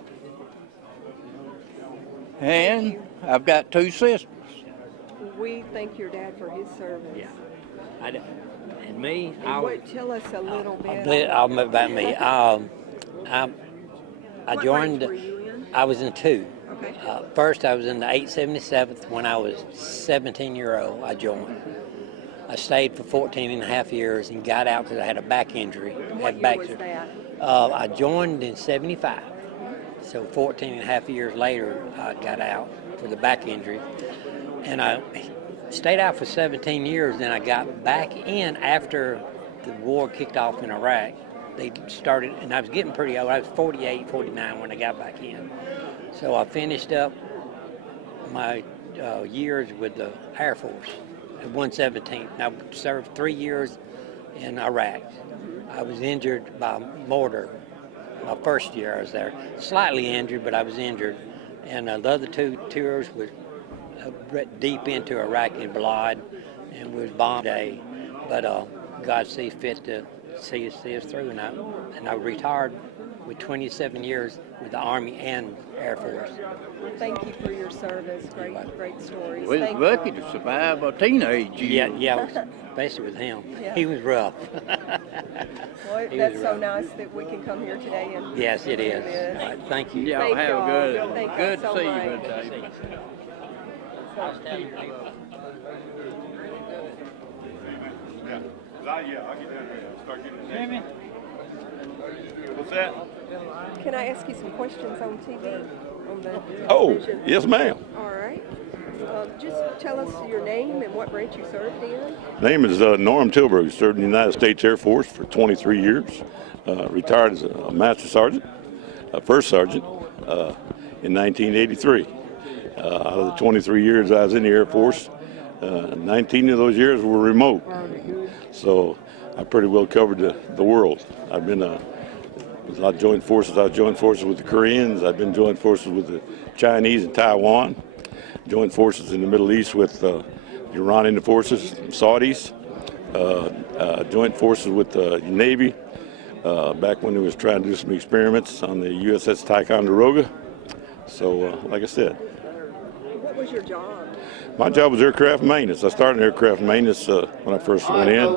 And I've got 2 sisters. We thank your dad for his service. Yeah. And me, Tell us a little bit. about me. I What joined. range were you in? I was in 2. Okay. First, I was in the 877th when I was 17-year-old. I joined. I stayed for 14 and a half years and got out because I had a back injury. What year was that? I joined in 75. So 14 and a half years later, I got out for the back injury. And I stayed out for 17 years. Then I got back in after the war kicked off in Iraq. They started, and I was getting pretty old. I was 48, 49 when I got back in. So I finished up my years with the Air Force at 117th. I served 3 years in Iraq. I was injured by mortar my first year I was there. Slightly injured, but I was injured. And the other 2 tours was deep into Iraqi blood and was bombed day. But God sees fit to see us through. And I retired with 27 years with the Army and Air Force. Well, thank you for your service. Great stories. We was Thank lucky you. to survive a teenage year. Yeah, especially with him. Yeah. He was rough. Well, He that's was so rough. nice that we can come here today and Yes, it is. do this. All right, thank you. Y'all Thank have y'all. a good. Thank y'all Good so to see you, much. good day. I was telling people. Yeah, I'll get down there and start getting it. What's that? Can I ask you some questions on TV? On the Oh, television? yes, ma'am. All right. Just tell us your name and what branch you served in. Name is Norm Tilburg. Served in the United States Air Force for 23 years. Retired as a master sergeant, first sergeant, in 1983. Out of the 23 years I was in the Air Force, 19 of those years were remote. So I pretty well covered the world. I've been I joined forces. I joined forces with the Koreans. I've been joined forces with the Chinese and Taiwan. Joined forces in the Middle East with the Iranian forces, Saudis. Joint forces with the Navy back when they was trying to do some experiments on the USS Ticonderoga. So, like I said, What was your job? my job was aircraft maintenance. I started in aircraft maintenance when I first went in,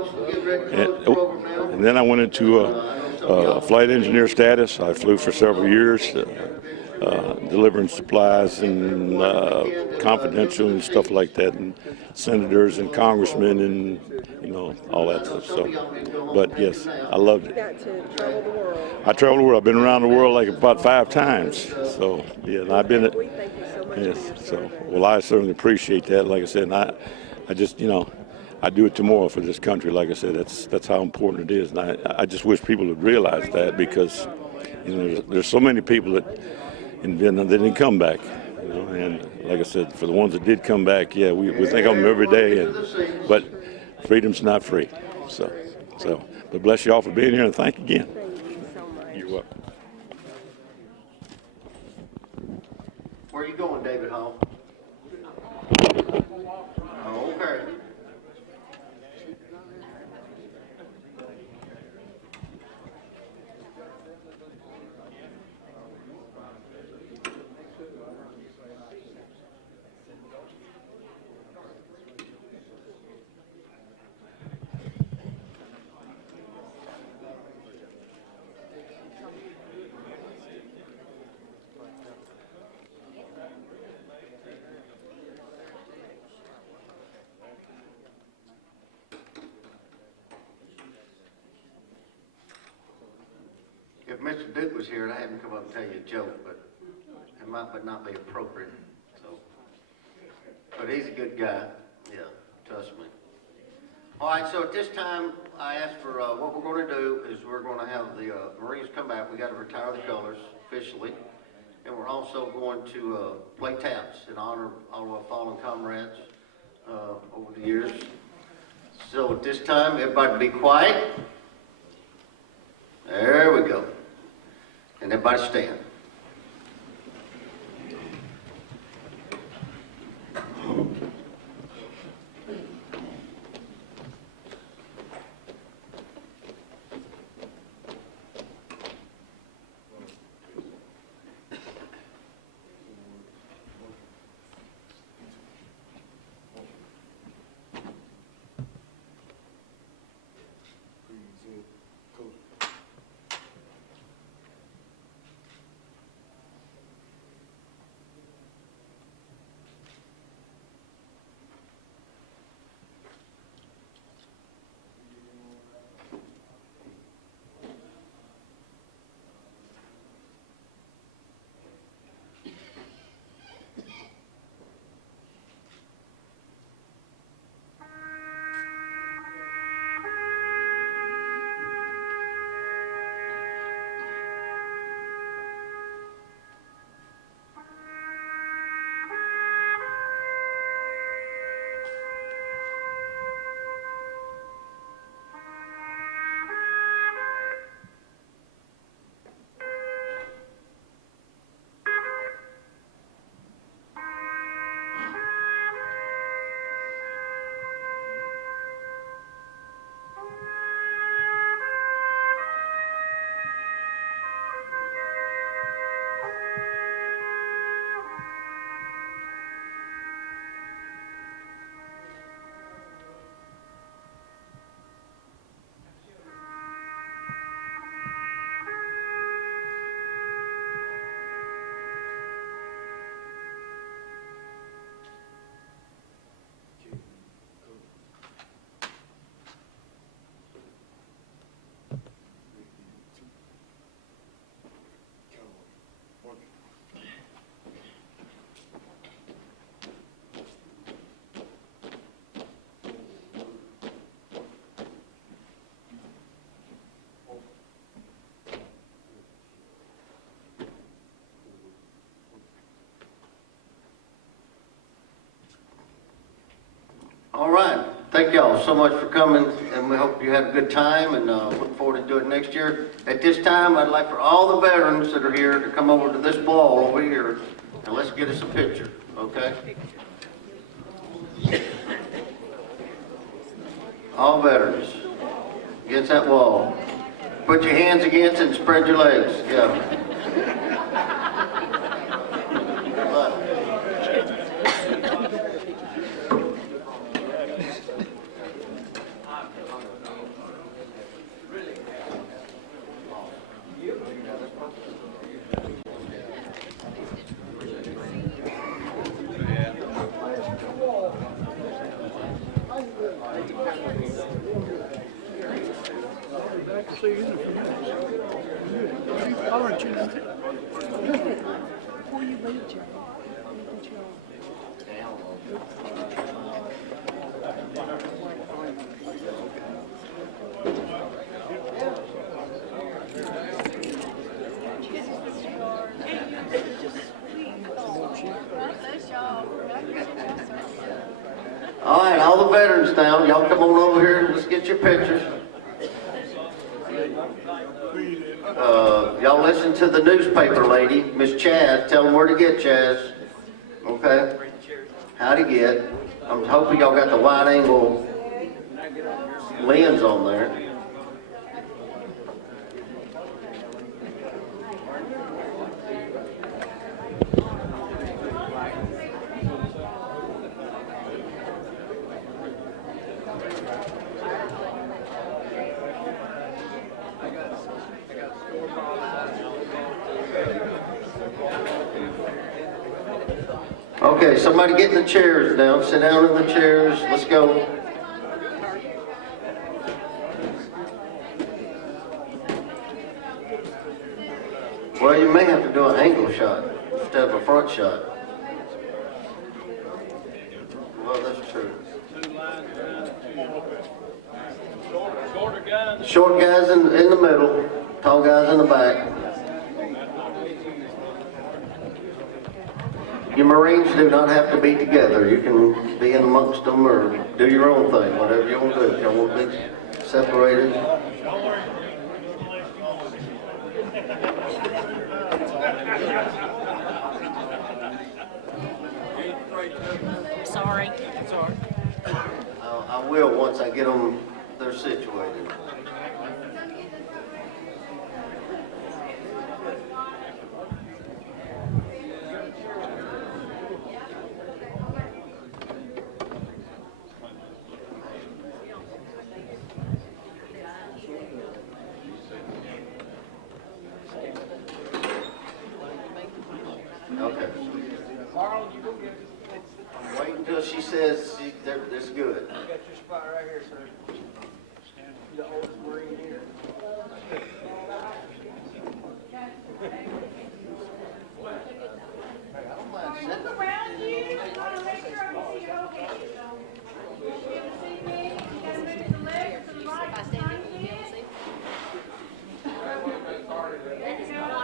and then I went into flight engineer status. I flew for several years, delivering supplies and confidential and stuff like that, and senators and congressmen and all that stuff. So, but yes, I loved You it. got to travel the world. I traveled the world. I've been around the world like about 5 times. So yeah, and I've been. We thank you so much for your Yes. So service. well, I certainly appreciate that. Like I said, and I just I do it tomorrow for this country. Like I said, that's how important it is, and I just wish people would realize that, because there's so many people that in Vietnam that didn't come back. And like I said, for the ones that did come back, yeah, we think of them every day, but freedom's not free. So but bless you all for being here, and thank you again. Thank you so much. You're welcome. Where are you going, David Hall? Oh, okay. If Mr. Duke was here, I'd have him come up and tell you a joke, but it might not be appropriate. So, but he's a good guy. Yeah, trust me. All right, so at this time, I asked for what we're going to do is we're going to have the Marines come back. We got to retire the colors officially, and we're also going to play taps in honor of all of our fallen comrades over the years. So at this time, everybody be quiet. Everybody stand. All right. Thank y'all so much for coming, and we hope you had a good time, and look forward to doing it next year. At this time, I'd like for all the veterans that are here to come over to this wall over here, and let's get us a picture, okay? All veterans, against that wall. Put your hands against it and spread your legs, yeah. Good luck. Before you leave, Joe, All right, all the veterans now, y'all come on over here and let's get your pictures. Y'all listen to the newspaper lady, Miss Chaz. Tell them where to get Chaz. Okay? How to get. I'm hoping y'all got the wide angle lens on there. Okay, somebody get in the chairs now. Sit down in the chairs. Let's go. Well, you may have to do an angle shot instead of a front shot. Well, that's true. Short guys in the middle, tall guys in the back. Your Marines do not have to be together. You can be in amongst them or do your own thing, whatever you want to do. You don't want to be separated. once I get them, they're situated. Okay. Wait until she says that's good. You got your spot right here, sir. You're the oldest Marine here. Look around you. You want to make sure we see your whole head. You can see me. You got to move to the left or to the right. There you go.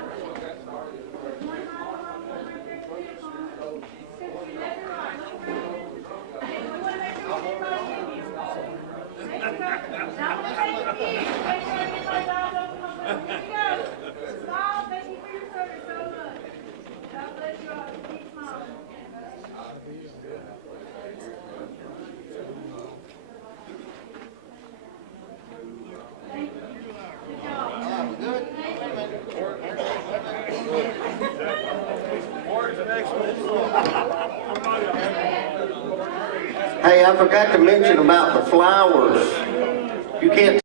Hey, I forgot to mention about the flowers. You can't